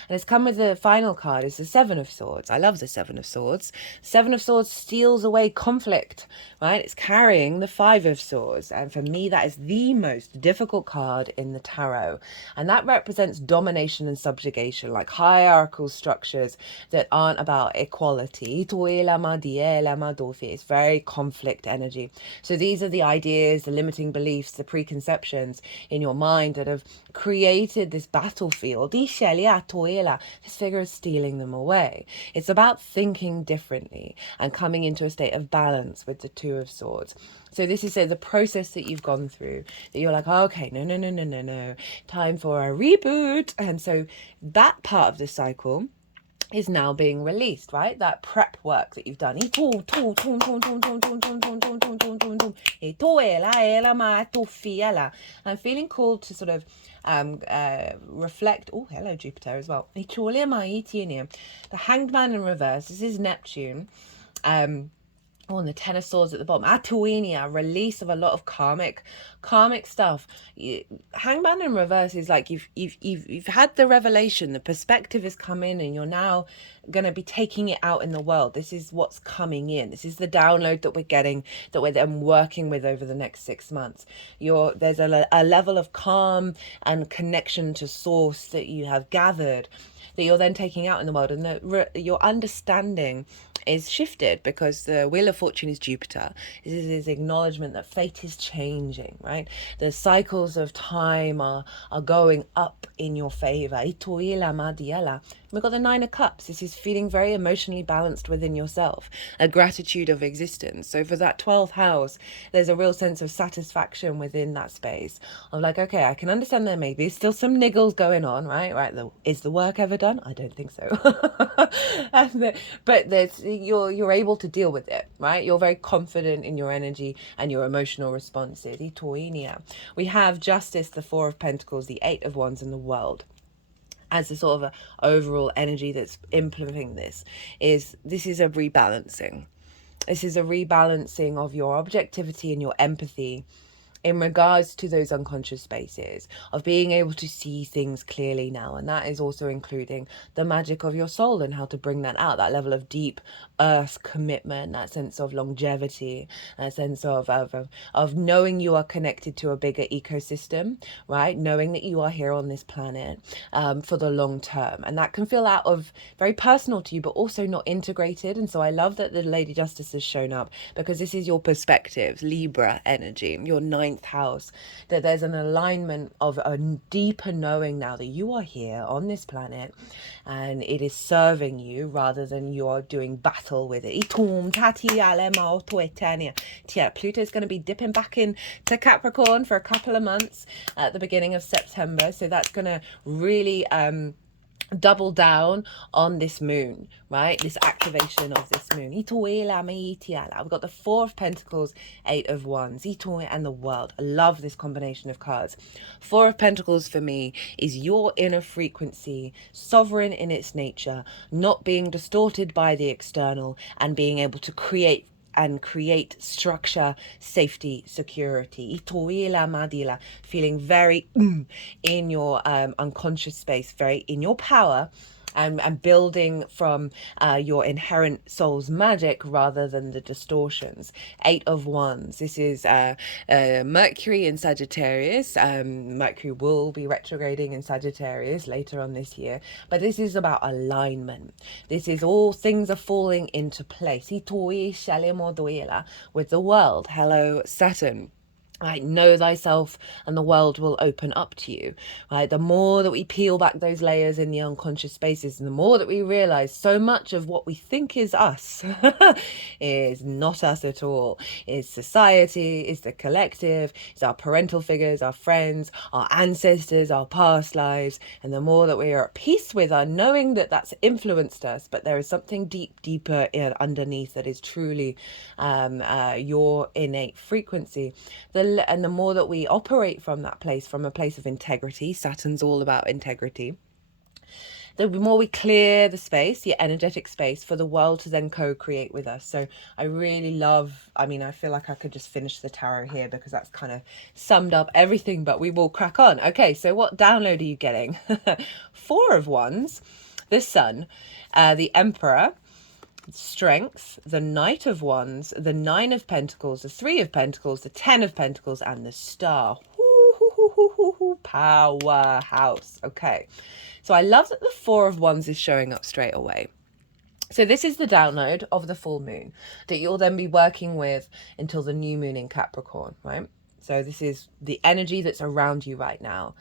it's come with the final card is the Seven of Swords. I love the Seven of Swords. Seven of Swords steals away conflict, right? It's carrying the Five of Swords. And for me, that is the most difficult card in the tarot. And that represents domination and subjugation, like hierarchical structures that aren't about equality. It's very conflict energy. So these are the ideas, the limiting beliefs, the preconceptions in your mind that have created this battlefield. This figure is stealing them away. It's about thinking differently and coming into a state of balance with the Two of Swords. So this is the process that you've gone through, that you're like, oh, okay, no, time for a reboot. And so that part of the cycle is now being released, right? That prep work that you've done. I'm feeling called to sort of reflect. Oh, hello, Jupiter as well. The Hanged Man in reverse. This is Neptune. And the Ten of Swords at the bottom. Atuinia, release of a lot of karmic stuff. Hangman in reverse is like you've had the revelation, the perspective has come in, and you're now going to be taking it out in the world. This is what's coming in. This is the download that we're getting, that we're then working with over the next 6 months. There's a level of calm and connection to source that you have gathered, that you're then taking out in the world, and your understanding is shifted because the Wheel of Fortune is Jupiter. This is his acknowledgement that fate is changing, right? The cycles of time are going up in your favor. We've got the Nine of Cups. This is feeling very emotionally balanced within yourself, a gratitude of existence. So for that 12th house, there's a real sense of satisfaction within that space of like, okay, I can understand there may be still some niggles going on, right? Is the work ever done? I don't think so. But you're able to deal with it, right? You're very confident in your energy and your emotional responses. We have Justice, the Four of Pentacles, the Eight of Wands, and the World. as a sort of a overall energy that's implementing this is a rebalancing. This is a rebalancing of your objectivity and your empathy in regards to those unconscious spaces, of being able to see things clearly now. And that is also including the magic of your soul and how to bring that out, that level of deep earth commitment, that sense of longevity, that sense of knowing you are connected to a bigger ecosystem, right? Knowing that you are here on this planet for the long term. And that can feel out of very personal to you, but also not integrated. And so I love that the Lady Justice has shown up, because this is your perspective, Libra energy, your ninth house, that there's an alignment of a deeper knowing now that you are here on this planet and it is serving you rather than you're doing battle with it. Pluto is going to be dipping back into Capricorn for a couple of months at the beginning of September, so that's going to really double down on this moon, right? This activation of this moon. We've got the Four of Pentacles, Eight of Wands, and the World. I love this combination of cards. Four of Pentacles for me is your inner frequency, sovereign in its nature, not being distorted by the external, and being able to create structure, safety, security. Feeling very in your unconscious space, very in your power, and building from your inherent soul's magic rather than the distortions. Eight of Wands. This is Mercury in Sagittarius. Mercury will be retrograding in Sagittarius later on this year, but this is about alignment. This is all things are falling into place with the world. Hello, Saturn. Right, know thyself and the world will open up to you. Right, the more that we peel back those layers in the unconscious spaces, and the more that we realize so much of what we think is us is not us at all. It's society, it's the collective, it's our parental figures, our friends, our ancestors, our past lives. And the more that we are at peace with our knowing that that's influenced us, but there is something deeper underneath that is truly your innate frequency. And the more that we operate from that place, from a place of integrity, Saturn's all about integrity, the more we clear the space, the energetic space, for the world to then co-create with us. So I really love, I feel like I could just finish the tarot here because that's kind of summed up everything, but we will crack on. Okay, so what download are you getting? Four of Wands, the Sun, the Emperor, Strength, the Knight of Wands, the Nine of Pentacles, the Three of Pentacles, the Ten of Pentacles, and the Star. Powerhouse. Okay, so I love that the Four of Wands is showing up straight away. So this is the download of the full moon that you'll then be working with until the new moon in Capricorn, right? So this is the energy that's around you right now.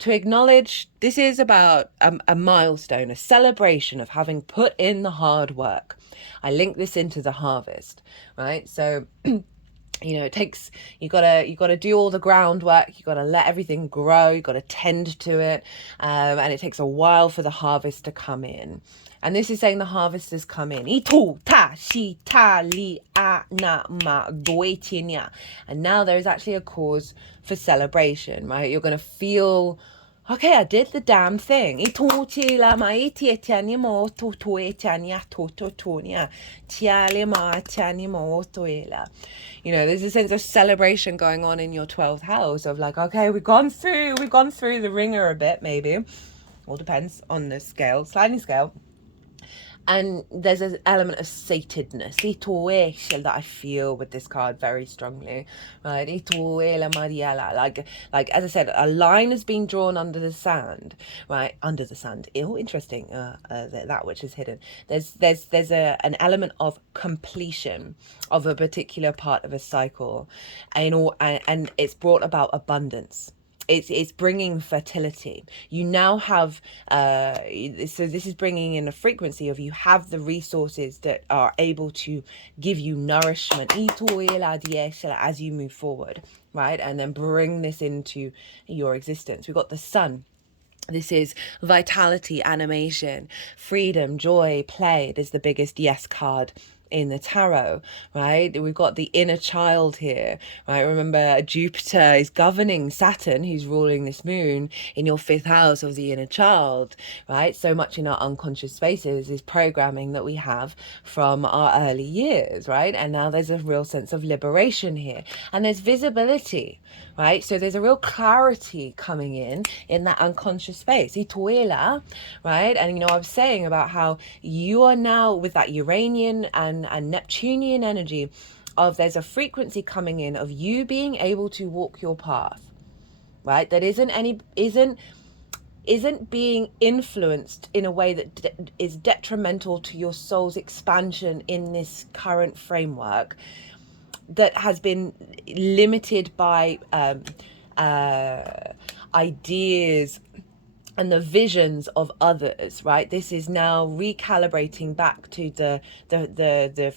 To acknowledge, this is about a milestone, a celebration of having put in the hard work. I link this into the harvest, right? So, it takes, you gotta do all the groundwork, you gotta let everything grow, you gotta tend to it, and it takes a while for the harvest to come in. And this is saying the harvest has come in. And now there is actually a cause for celebration, right? You're going to feel, okay, I did the damn thing. There's a sense of celebration going on in your 12th house of like, okay, we've gone through the ringer a bit, maybe. All depends on the scale, sliding scale. And there's an element of satedness that I feel with this card very strongly, right? Like as I said, a line has been drawn under the sand, right? Under the sand. Oh, interesting. That which is hidden. There's an element of completion of a particular part of a cycle, and it's brought about abundance. It's bringing fertility. You now have, so this is bringing in a frequency of you have the resources that are able to give you nourishment as you move forward, right? And then bring this into your existence. We've got the Sun. This is vitality, animation, freedom, joy, play. It is the biggest yes card in the tarot, right? We've got the inner child here, right? Remember, Jupiter is governing Saturn, who's ruling this moon in your 5th house of the inner child, right? So much in our unconscious spaces is programming that we have from our early years, right? And now there's a real sense of liberation here, and there's visibility, right? So there's a real clarity coming in that unconscious space, ituela, right? And I was saying about how you are now with that Uranian and Neptunian energy of, there's a frequency coming in of you being able to walk your path, right? That isn't being influenced in a way that is detrimental to your soul's expansion in this current framework that has been limited by ideas and the visions of others, right? This is now recalibrating back to the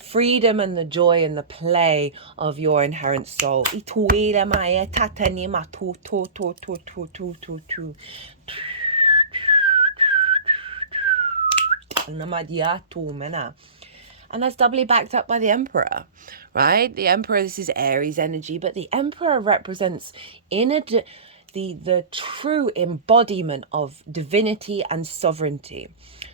freedom and the joy and the play of your inherent soul. And that's doubly backed up by the Emperor, right? The Emperor, this is Aries energy, but the Emperor represents the true embodiment of divinity and sovereignty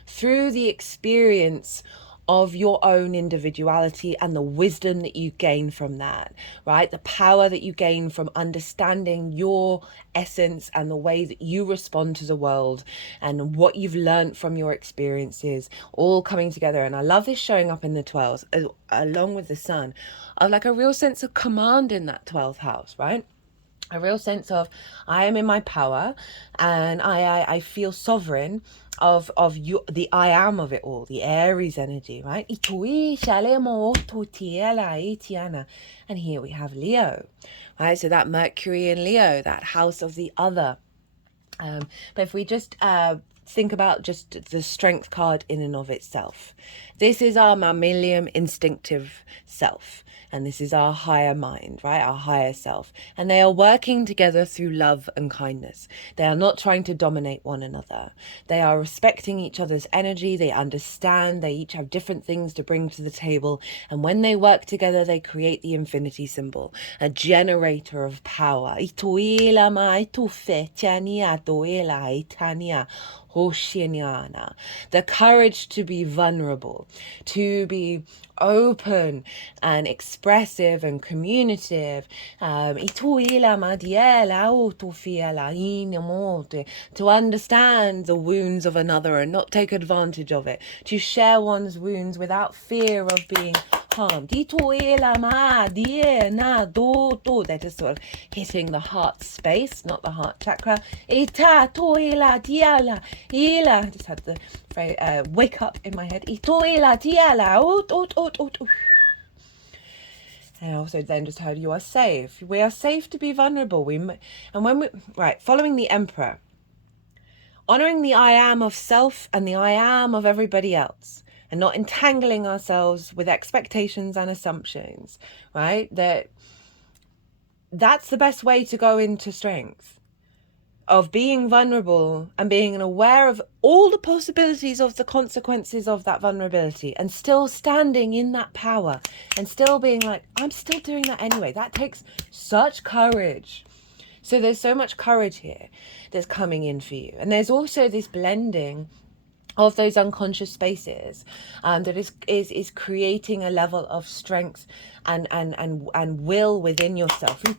through the experience of your own individuality and the wisdom that you gain from that, right? The power that you gain from understanding your essence and the way that you respond to the world and what you've learned from your experiences all coming together. And I love this showing up in the 12s along with the sun, of like a real sense of command in that 12th house, right? A real sense of, I am in my power and I feel sovereign of you, the I am of it all, the Aries energy, right? And here we have Leo, right? So that Mercury in Leo, that house of the other. But if we just think about just the strength card in and of itself, this is our mammalian instinctive self. And this is our higher mind, right? Our higher self. And they are working together through love and kindness. They are not trying to dominate one another. They are respecting each other's energy. They understand. They each have different things to bring to the table. And when they work together, they create the infinity symbol, a generator of power. The courage to be vulnerable, to be open and expressive and communicative, to understand the wounds of another and not take advantage of it, to share one's wounds without fear of being harmed. That is sort of hitting the heart space, not the heart chakra. I just had the wake up in my head. And I also then just heard, you are safe. We are safe to be vulnerable. Following the Emperor, honoring the I am of self and the I am of everybody else, and not entangling ourselves with expectations and assumptions, right? That's the best way to go into strength, of being vulnerable and being aware of all the possibilities of the consequences of that vulnerability, and still standing in that power and still being like, I'm still doing that anyway. That takes such courage. So there's so much courage here that's coming in for you. And there's also this blending of those unconscious spaces that is creating a level of strength and will within yourself. And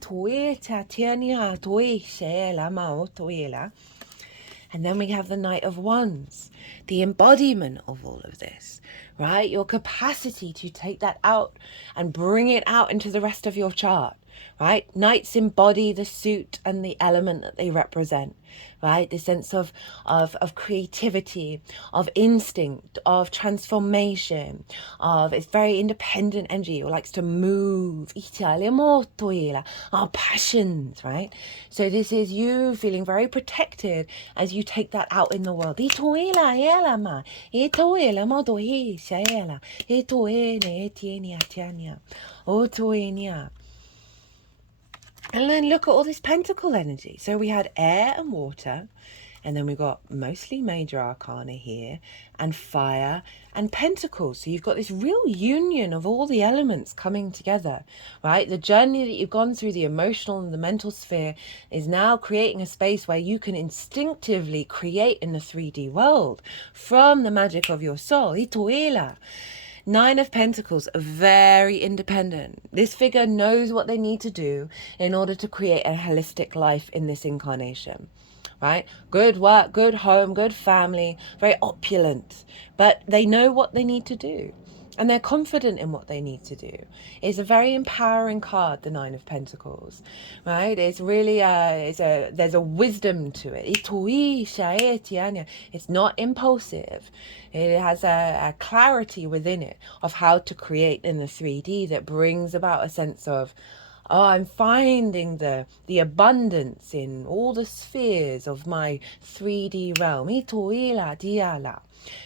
then we have the Knight of Wands, the embodiment of all of this, right? Your capacity to take that out and bring it out into the rest of your chart, right? Knights embody the suit and the element that they represent, right? The sense of creativity, of instinct, of transformation, of, it's very independent energy, or likes to move, our passions, right? So this is you feeling very protected as you take that out in the world. And then look at all this pentacle energy. So we had air and water, And then we've got mostly major arcana here, and fire and pentacles. So you've got this real union of all the elements coming together, right? The journey that you've gone through, the emotional and the mental sphere, is now creating a space where you can instinctively create in the 3D world from the magic of your soul. Ituela. Nine of Pentacles are very independent. This figure knows what they need to do in order to create a holistic life in this incarnation, right? Good work, good home, good family, very opulent, but they know what they need to do. And they're confident in what they need to do. It's a very empowering card, the Nine of Pentacles, right? It's really there's a wisdom to it. It's not impulsive. It has a clarity within it of how to create in the 3D that brings about a sense of, oh, I'm finding the abundance in all the spheres of my 3D realm.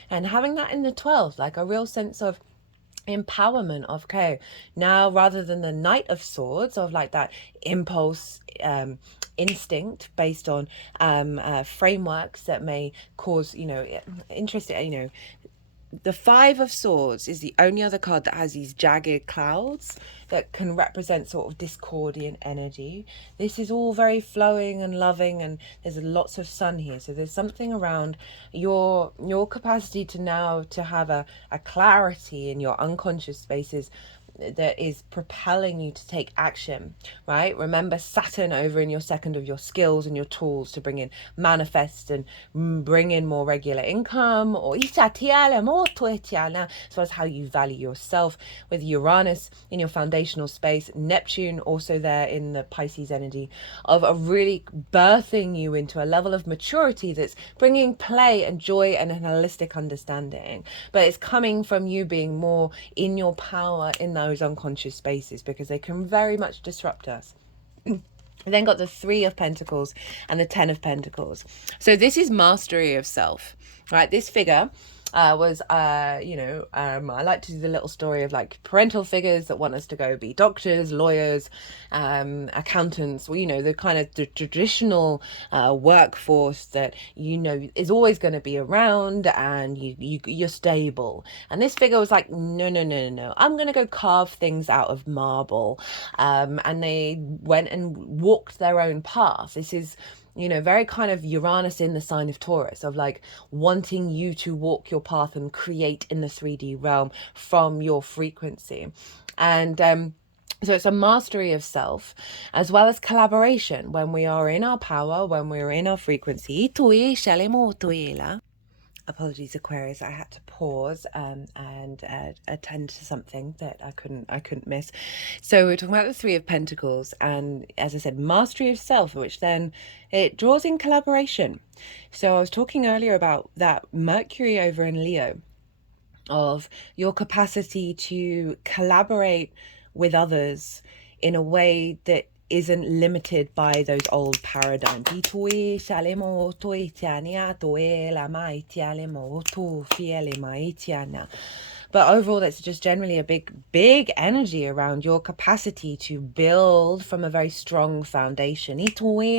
And having that in the 12th, like a real sense of empowerment of, okay, now rather than the Knight of Swords of like that impulse, instinct based on frameworks that may cause, interest, the Five of Swords is the only other card that has these jagged clouds that can represent sort of discordian energy. This is all very flowing and loving, and there's lots of sun here. So there's something around your capacity to now to have a clarity in your unconscious spaces that is propelling you to take action, right? Remember Saturn over in your second of your skills and your tools to bring in manifest and bring in more regular income, or as well as how you value yourself, with Uranus in your foundational space, Neptune also there in the Pisces energy of really birthing you into a level of maturity that's bringing play and joy and an holistic understanding. But it's coming from you being more in your power in those unconscious spaces, because they can very much disrupt us. We then got the Three of Pentacles and the Ten of Pentacles. So this is mastery of self, right? This figure was, I like to do the little story of like parental figures that want us to go be doctors, lawyers, accountants, the kind of the traditional workforce that, is always going to be around, and you're stable. And this figure was like, no, I'm going to go carve things out of marble. And they went and walked their own path. This is, very kind of Uranus in the sign of Taurus, of like wanting you to walk your path and create in the 3D realm from your frequency. And so it's a mastery of self, as well as collaboration when we are in our power, when we're in our frequency. Apologies, Aquarius, I had to pause and attend to something that I couldn't miss. So we're talking about the Three of Pentacles, and as I said, mastery of self, which then it draws in collaboration. So I was talking earlier about that Mercury over in Leo, of your capacity to collaborate with others in a way that isn't limited by those old paradigms. But overall, that's just generally a big energy around your capacity to build from a very strong foundation. Because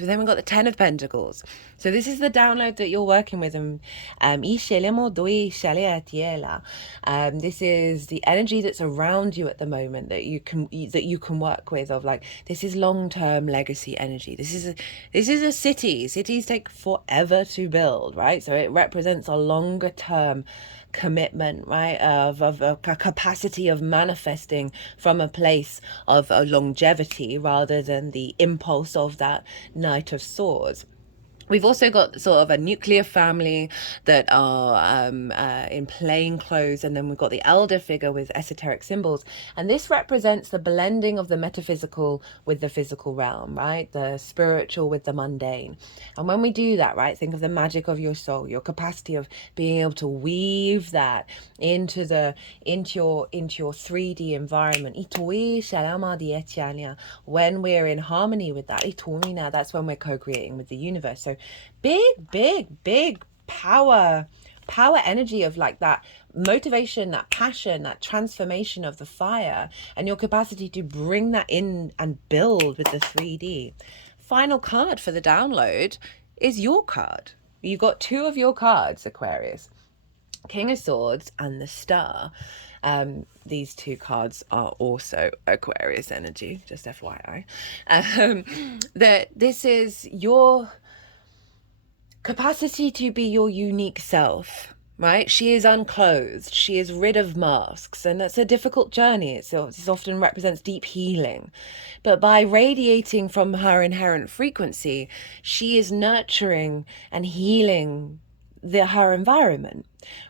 then we've got the Ten of Pentacles. So this is the download that you're working with. This is the energy that's around you at the moment that you can work with, of like, this is long-term legacy energy. This is a city. Cities take forever to build, right? So it represents a longer term commitment, right, of a capacity of manifesting from a place of a longevity rather than the impulse of that Knight of Swords. We've also got sort of a nuclear family that are in plain clothes, and then we've got the elder figure with esoteric symbols. And this represents the blending of the metaphysical with the physical realm, right? The spiritual with the mundane. And when we do that, right, think of the magic of your soul, your capacity of being able to weave that into your 3D environment. When we're in harmony with that, that's when we're co-creating with the universe. So big power energy of like that motivation, that passion, that transformation of the fire, and your capacity to bring that in and build with the 3D. final card for the download is your card. You got two of your cards, Aquarius. King of Swords and the Star. These two cards are also Aquarius energy, just FYI. That this is your capacity to be your unique self, right? She is unclothed. She is rid of masks, and that's a difficult journey. It often represents deep healing. But by radiating from her inherent frequency, she is nurturing and healing her environment,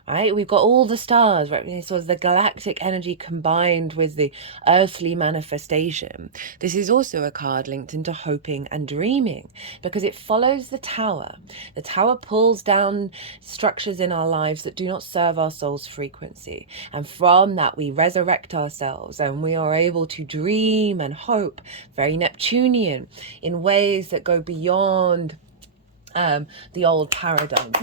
right? We've got all the stars, right? Sort of the galactic energy combined with the earthly manifestation. This is also a card linked into hoping and dreaming because it follows the tower. The tower pulls down structures in our lives that do not serve our soul's frequency. And from that, we resurrect ourselves and we are able to dream and hope, very Neptunian, in ways that go beyond the old paradigm. But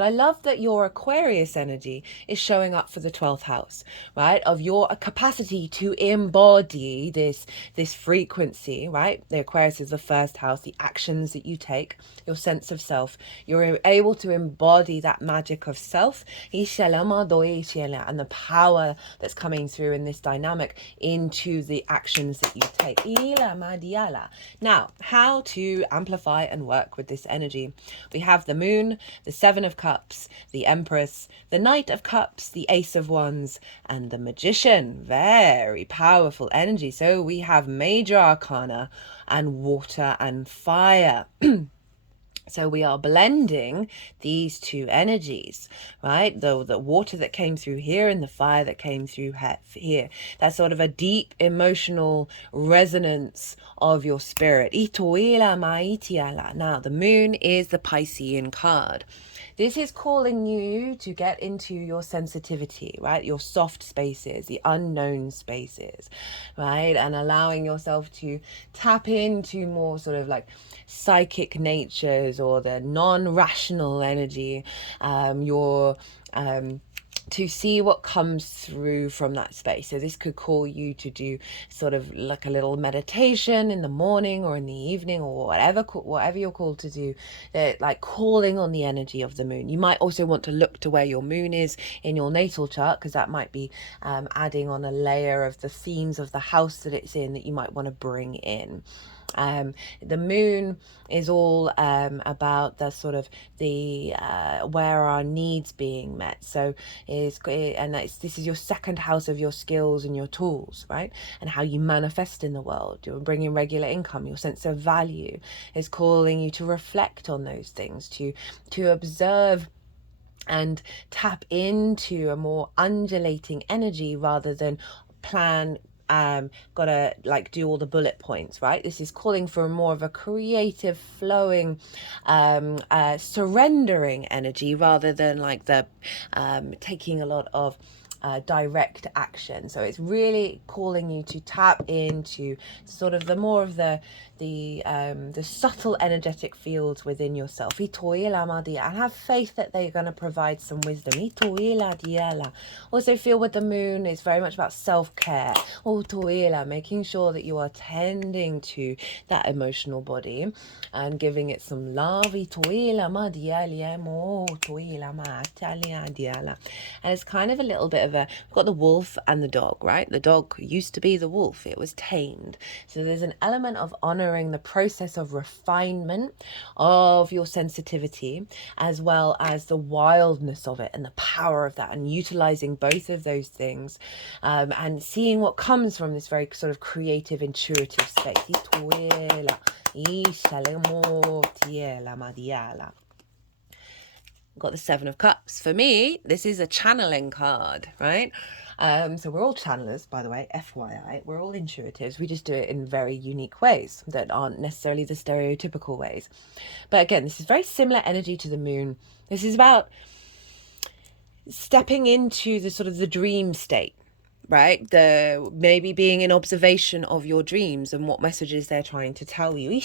I love that your Aquarius energy is showing up for the 12th house, right? Of your capacity to embody this frequency, right? The Aquarius is the first house, the actions that you take, your sense of self. You're able to embody that magic of self and the power that's coming through in this dynamic into the actions that you take. Now, how to amplify and work with this energy? We have the Moon, the Seven of Cups, the Empress, the Knight of Cups, the Ace of Wands, and the Magician. Very powerful energy. So we have major arcana and water and fire. So we are blending these two energies, right? The water that came through here and the fire that came through here. That's sort of a deep emotional resonance of your spirit. Now, the moon is the Piscean card. This is calling you to get into your sensitivity, right? Your soft spaces, the unknown spaces, right? And allowing yourself to tap into more sort of like psychic natures or the non-rational energy, to see what comes through from that space. So this could call you to do sort of like a little meditation in the morning or in the evening or whatever you're called to do, like calling on the energy of the moon. You might also want to look to where your moon is in your natal chart, because that might be adding on a layer of the themes of the house that it's in that you might want to bring in. The moon is all about the sort of the where our needs being met. So this is your second house of your skills and your tools, right? And how you manifest in the world. You're bringing regular income. Your sense of value is calling you to reflect on those things, to observe and tap into a more undulating energy rather than plan. Gotta like do all the bullet points, right? This is calling for more of a creative, flowing, surrendering energy rather than like the taking a lot of direct action. So it's really calling you to tap into sort of the more of the subtle energetic fields within yourself. And have faith that they're going to provide some wisdom. Also feel with the moon, it's very much about self-care. Making sure that you are tending to that emotional body and giving it some love. And it's kind of a little bit of we've got the wolf and the dog, right? The dog used to be the wolf. It was tamed. So there's an element of honoring the process of refinement of your sensitivity, as well as the wildness of it and the power of that, and utilizing both of those things, and seeing what comes from this very sort of creative, intuitive space. Got the Seven of Cups. For me, this is a channeling card, right? So we're all channelers, by the way, FYI. We're all intuitives. We just do it in very unique ways that aren't necessarily the stereotypical ways. But again, this is very similar energy to the moon. This is about stepping into the sort of the dream state, right? The maybe being in observation of your dreams and what messages they're trying to tell you.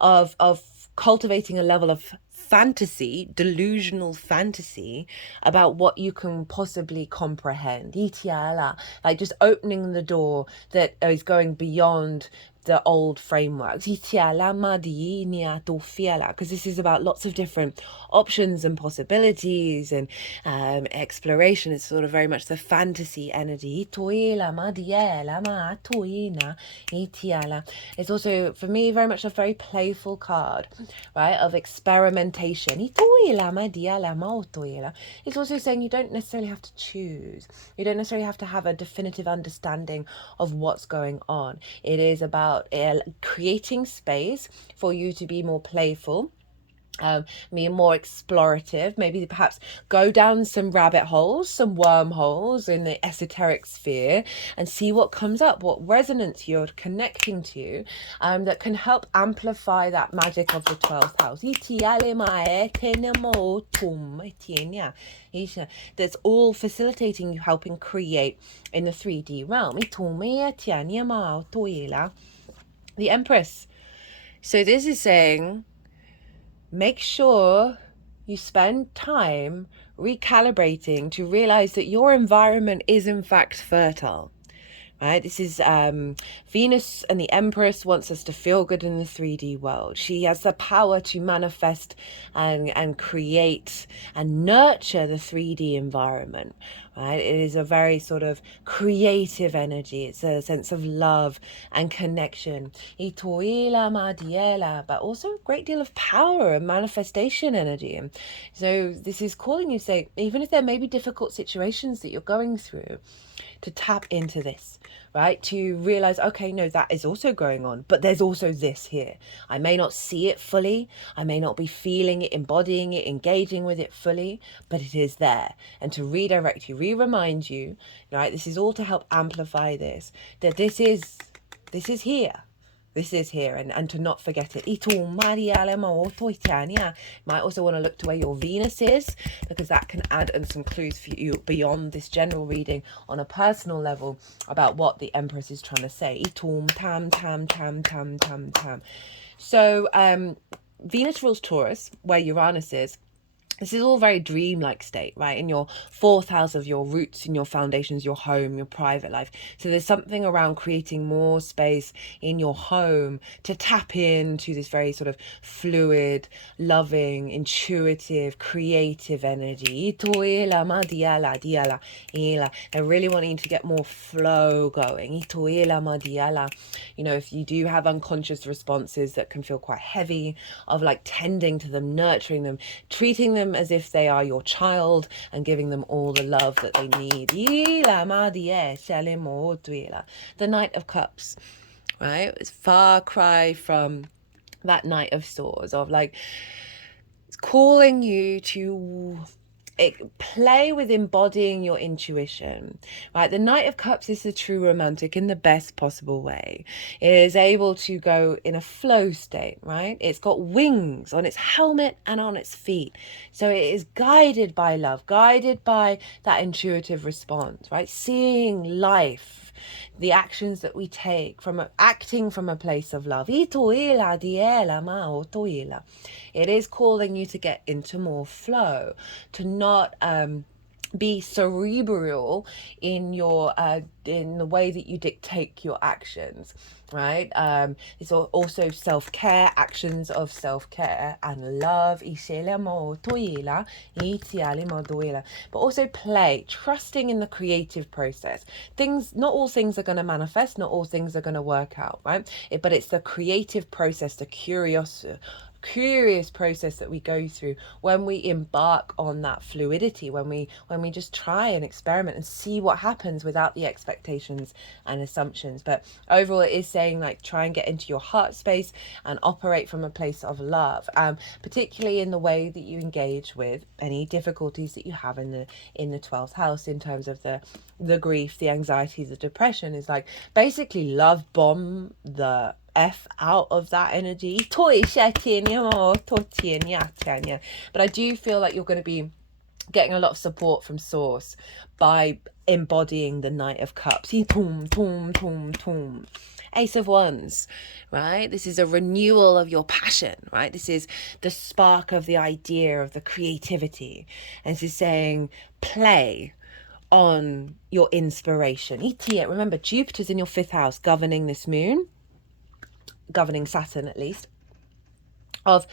Of cultivating a level of fantasy, delusional fantasy about what you can possibly comprehend. Like just opening the door that is going beyond the old frameworks, because this is about lots of different options and possibilities and exploration. It's sort of very much the fantasy energy. It's also, for me, very much a very playful card, right, of experimentation. It's also saying you don't necessarily have to choose. You don't necessarily have to have a definitive understanding of what's going on. It is about creating space for you to be more playful, be more explorative, maybe perhaps go down some rabbit holes, some wormholes in the esoteric sphere and see what comes up, what resonance you're connecting to, that can help amplify that magic of the 12th house. That's all facilitating you, helping create in the 3D realm. The Empress. So this is saying, make sure you spend time recalibrating to realize that your environment is in fact fertile. Right, this is Venus, and the Empress wants us to feel good in the 3D world. She has the power to manifest and create and nurture the 3D environment. Right, it is a very sort of creative energy. It's a sense of love and connection, but also a great deal of power and manifestation energy. So this is calling you, say, even if there may be difficult situations that you're going through, to tap into this, right? To realize, okay, no, that is also going on, but there's also this here. I may not see it fully. I may not be feeling it, embodying it, engaging with it fully, but it is there. And to redirect you, remind you, right? This is all to help amplify this, that this is here. This is here, and to not forget it. You might also want to look to where your Venus is, because that can add in some clues for you beyond this general reading on a personal level about what the Empress is trying to say. So Venus rules Taurus, where Uranus is. This is all very dreamlike state, right? In your 4th house of your roots, in your foundations, your home, your private life. So there's something around creating more space in your home to tap into this very sort of fluid, loving, intuitive, creative energy. They're really wanting to get more flow going. You know, if you do have unconscious responses that can feel quite heavy, of like tending to them, nurturing them, treating them as if they are your child and giving them all the love that they need. The Knight of Cups, right? It's far cry from that Knight of Swords, of like, it's calling you to play with embodying your intuition, right? The Knight of Cups is the true romantic in the best possible way. It is able to go in a flow state, right? It's got wings on its helmet and on its feet. So it is guided by love, guided by that intuitive response, right? Seeing life, the actions that we take from acting from a place of love. It is calling you to get into more flow, to not be cerebral in your in the way that you dictate your actions, right? It's also self-care, actions of self-care and love, but also play, trusting in the creative process. Things, not all things are going to manifest, not all things are going to work out, right? But it's the creative process, the curious process that we go through when we embark on that fluidity, when we just try and experiment and see what happens without the expectations and assumptions. But overall, it is saying, like, try and get into your heart space and operate from a place of love, particularly in the way that you engage with any difficulties that you have in the 12th house, in terms of the grief, the anxiety, the depression. Is like, basically love bomb the F out of that energy. But I do feel like you're going to be getting a lot of support from Source by embodying the Knight of Cups. Ace of Wands, right? This is a renewal of your passion, right? This is the spark of the idea, of the creativity. And this is saying, play on your inspiration. Remember, Jupiter's in your 5th house, governing this moon, governing Saturn at least, of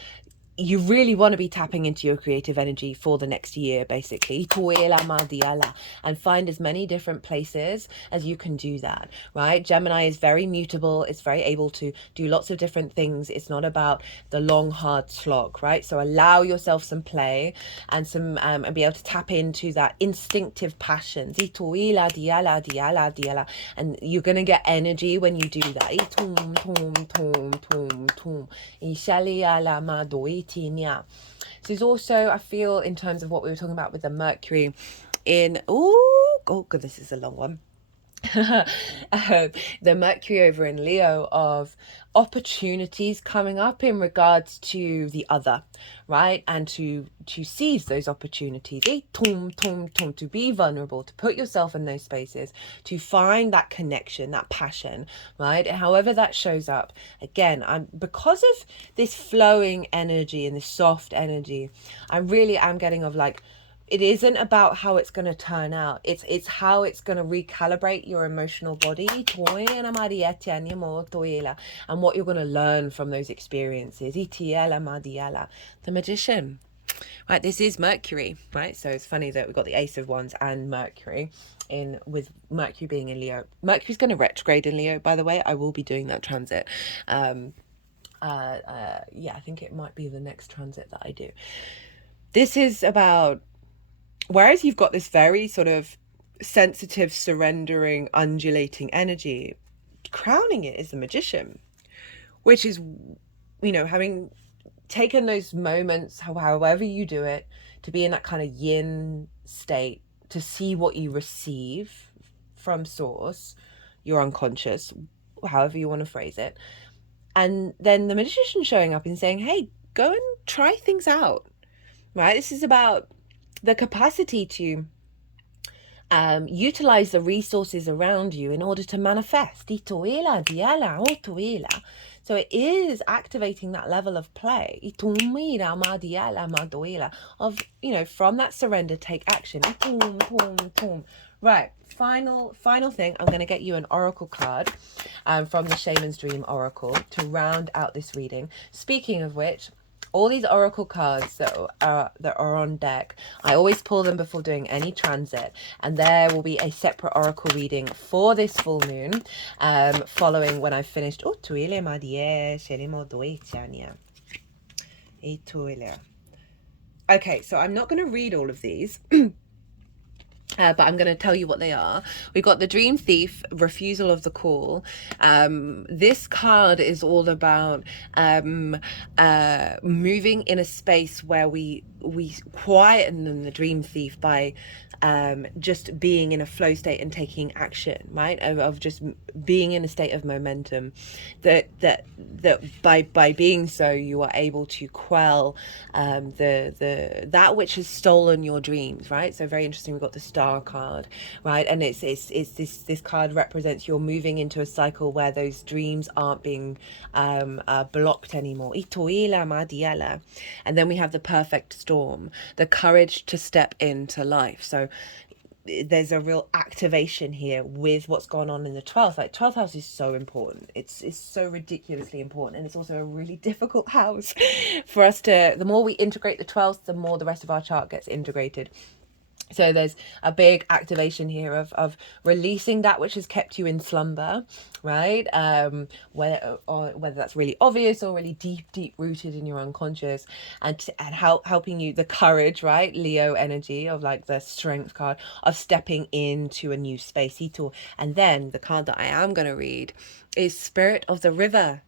you really want to be tapping into your creative energy for the next year, basically, and find as many different places as you can do that, right? Gemini is very mutable. It's very able to do lots of different things. It's not about the long, hard slog, right? So allow yourself some play and some and be able to tap into that instinctive passion. And you're going to get energy when you do that. So there's also, I feel, in terms of what we were talking about with the Mercury in, oh god, this is a long one. The Mercury over in Leo, of opportunities coming up in regards to the other, right? And to seize those opportunities, to be vulnerable, to put yourself in those spaces, to find that connection, that passion, right? And however that shows up, again, because of this flowing energy and this soft energy, I really am getting of like, it isn't about how it's going to turn out. It's how it's going to recalibrate your emotional body and what you're going to learn from those experiences. The Magician. Right, this is Mercury, right? So it's funny that we've got the Ace of Wands and Mercury in, with Mercury being in Leo. Mercury's going to retrograde in Leo, by the way. I will be doing that transit. Yeah, I think it might be the next transit that I do. This is about, whereas you've got this very sort of sensitive, surrendering, undulating energy, crowning it is the Magician, which is, you know, having taken those moments, however you do it, to be in that kind of yin state, to see what you receive from source, your unconscious, however you want to phrase it. And then the Magician showing up and saying, hey, go and try things out, right? This is about the capacity to utilize the resources around you in order to manifest. So it is activating that level of play. Of, you know, from that surrender, take action. Right, final thing, I'm going to get you an oracle card from the Shaman's Dream Oracle to round out this reading. Speaking of which, all these oracle cards that are on deck, I always pull them before doing any transit, and there will be a separate oracle reading for this full moon, following when I've finished. Okay, so I'm not going to read all of these. But I'm going to tell you what they are. We've got the Dream Thief, Refusal of the Call. This card is all about moving in a space where we quieten the Dream Thief by just being in a flow state and taking action, right? Of just being in a state of momentum. That by being so, you are able to quell that which has stolen your dreams, right? So very interesting. We've got the Star card, right? And it's this card represents you're moving into a cycle where those dreams aren't being blocked anymore. And then we have the Perfect Storm, the courage to step into life. So there's a real activation here with what's gone on in the 12th. Like 12th house is so important. It's so ridiculously important, and it's also a really difficult house for us to, the more we integrate the 12th, the more the rest of our chart gets integrated. So there's a big activation here of releasing that which has kept you in slumber, right? Whether that's really obvious or really deep rooted in your unconscious, and helping you, the courage, right? Leo energy of like the Strength card of stepping into a new space. And then the card that I am going to read is Spirit of the River,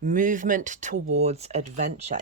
movement towards adventure.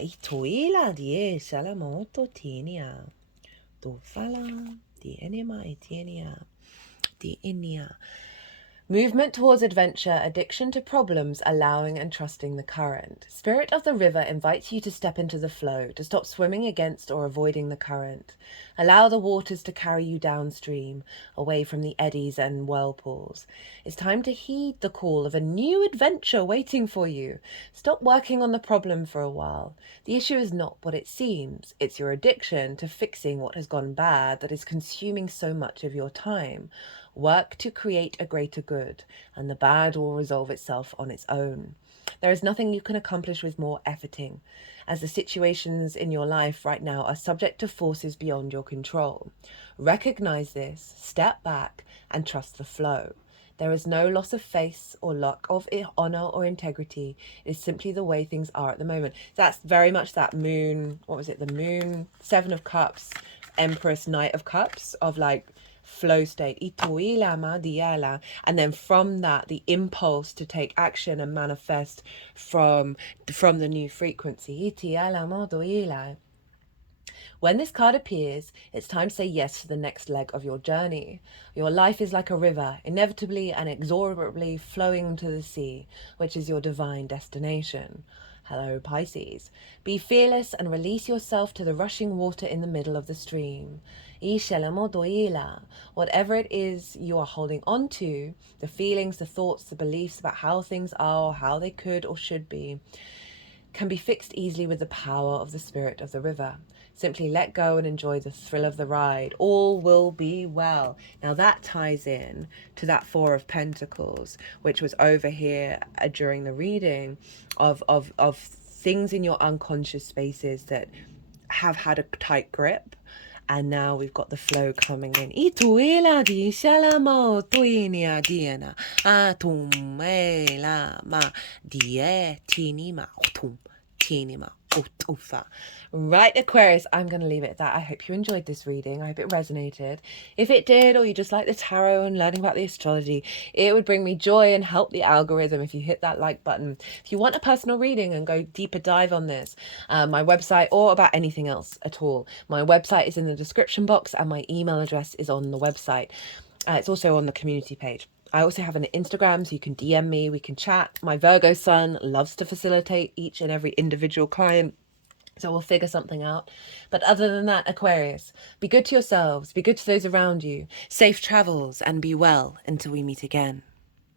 Movement towards adventure, addiction to problems, allowing and trusting the current. Spirit of the river invites you to step into the flow, to stop swimming against or avoiding the current. Allow the waters to carry you downstream, away from the eddies and whirlpools. It's time to heed the call of a new adventure waiting for you. Stop working on the problem for a while. The issue is not what it seems. It's your addiction to fixing what has gone bad that is consuming so much of your time. Work to create a greater good, and the bad will resolve itself on its own. There is nothing you can accomplish with more efforting, as the situations in your life right now are subject to forces beyond your control. Recognize this, step back, and trust the flow. There is no loss of face or lack of honor or integrity. It is simply the way things are at the moment. That's very much that moon, what was it? The moon, Seven of Cups, Empress, Knight of Cups, of like flow state. And then from that, the impulse to take action and manifest from the new frequency. When this card appears, it's time to say yes to the next leg of your journey. Your life is like a river, inevitably and inexorably flowing to the sea, which is your divine destination. Hello, Pisces. Be fearless and release yourself to the rushing water in the middle of the stream. Whatever it is you are holding on to, the feelings, the thoughts, the beliefs about how things are or how they could or should be, can be fixed easily with the power of the spirit of the river. Simply let go and enjoy the thrill of the ride. All will be well. Now that ties in to that Four of Pentacles, which was over here during the reading of things in your unconscious spaces that have had a tight grip. And now we've got the flow coming in. Right, Aquarius, I'm going to leave it at that. I hope you enjoyed this reading. I hope it resonated. If it did, or you just like the tarot and learning about the astrology, it would bring me joy and help the algorithm if you hit that like button. If you want a personal reading and go deeper dive on this, my website, or about anything else at all, my website is in the description box and my email address is on the website. It's also on the community page. I also have an Instagram, so you can DM me, we can chat. My Virgo sun loves to facilitate each and every individual client, so we'll figure something out. But other than that, Aquarius, be good to yourselves, be good to those around you, safe travels, and be well until we meet again.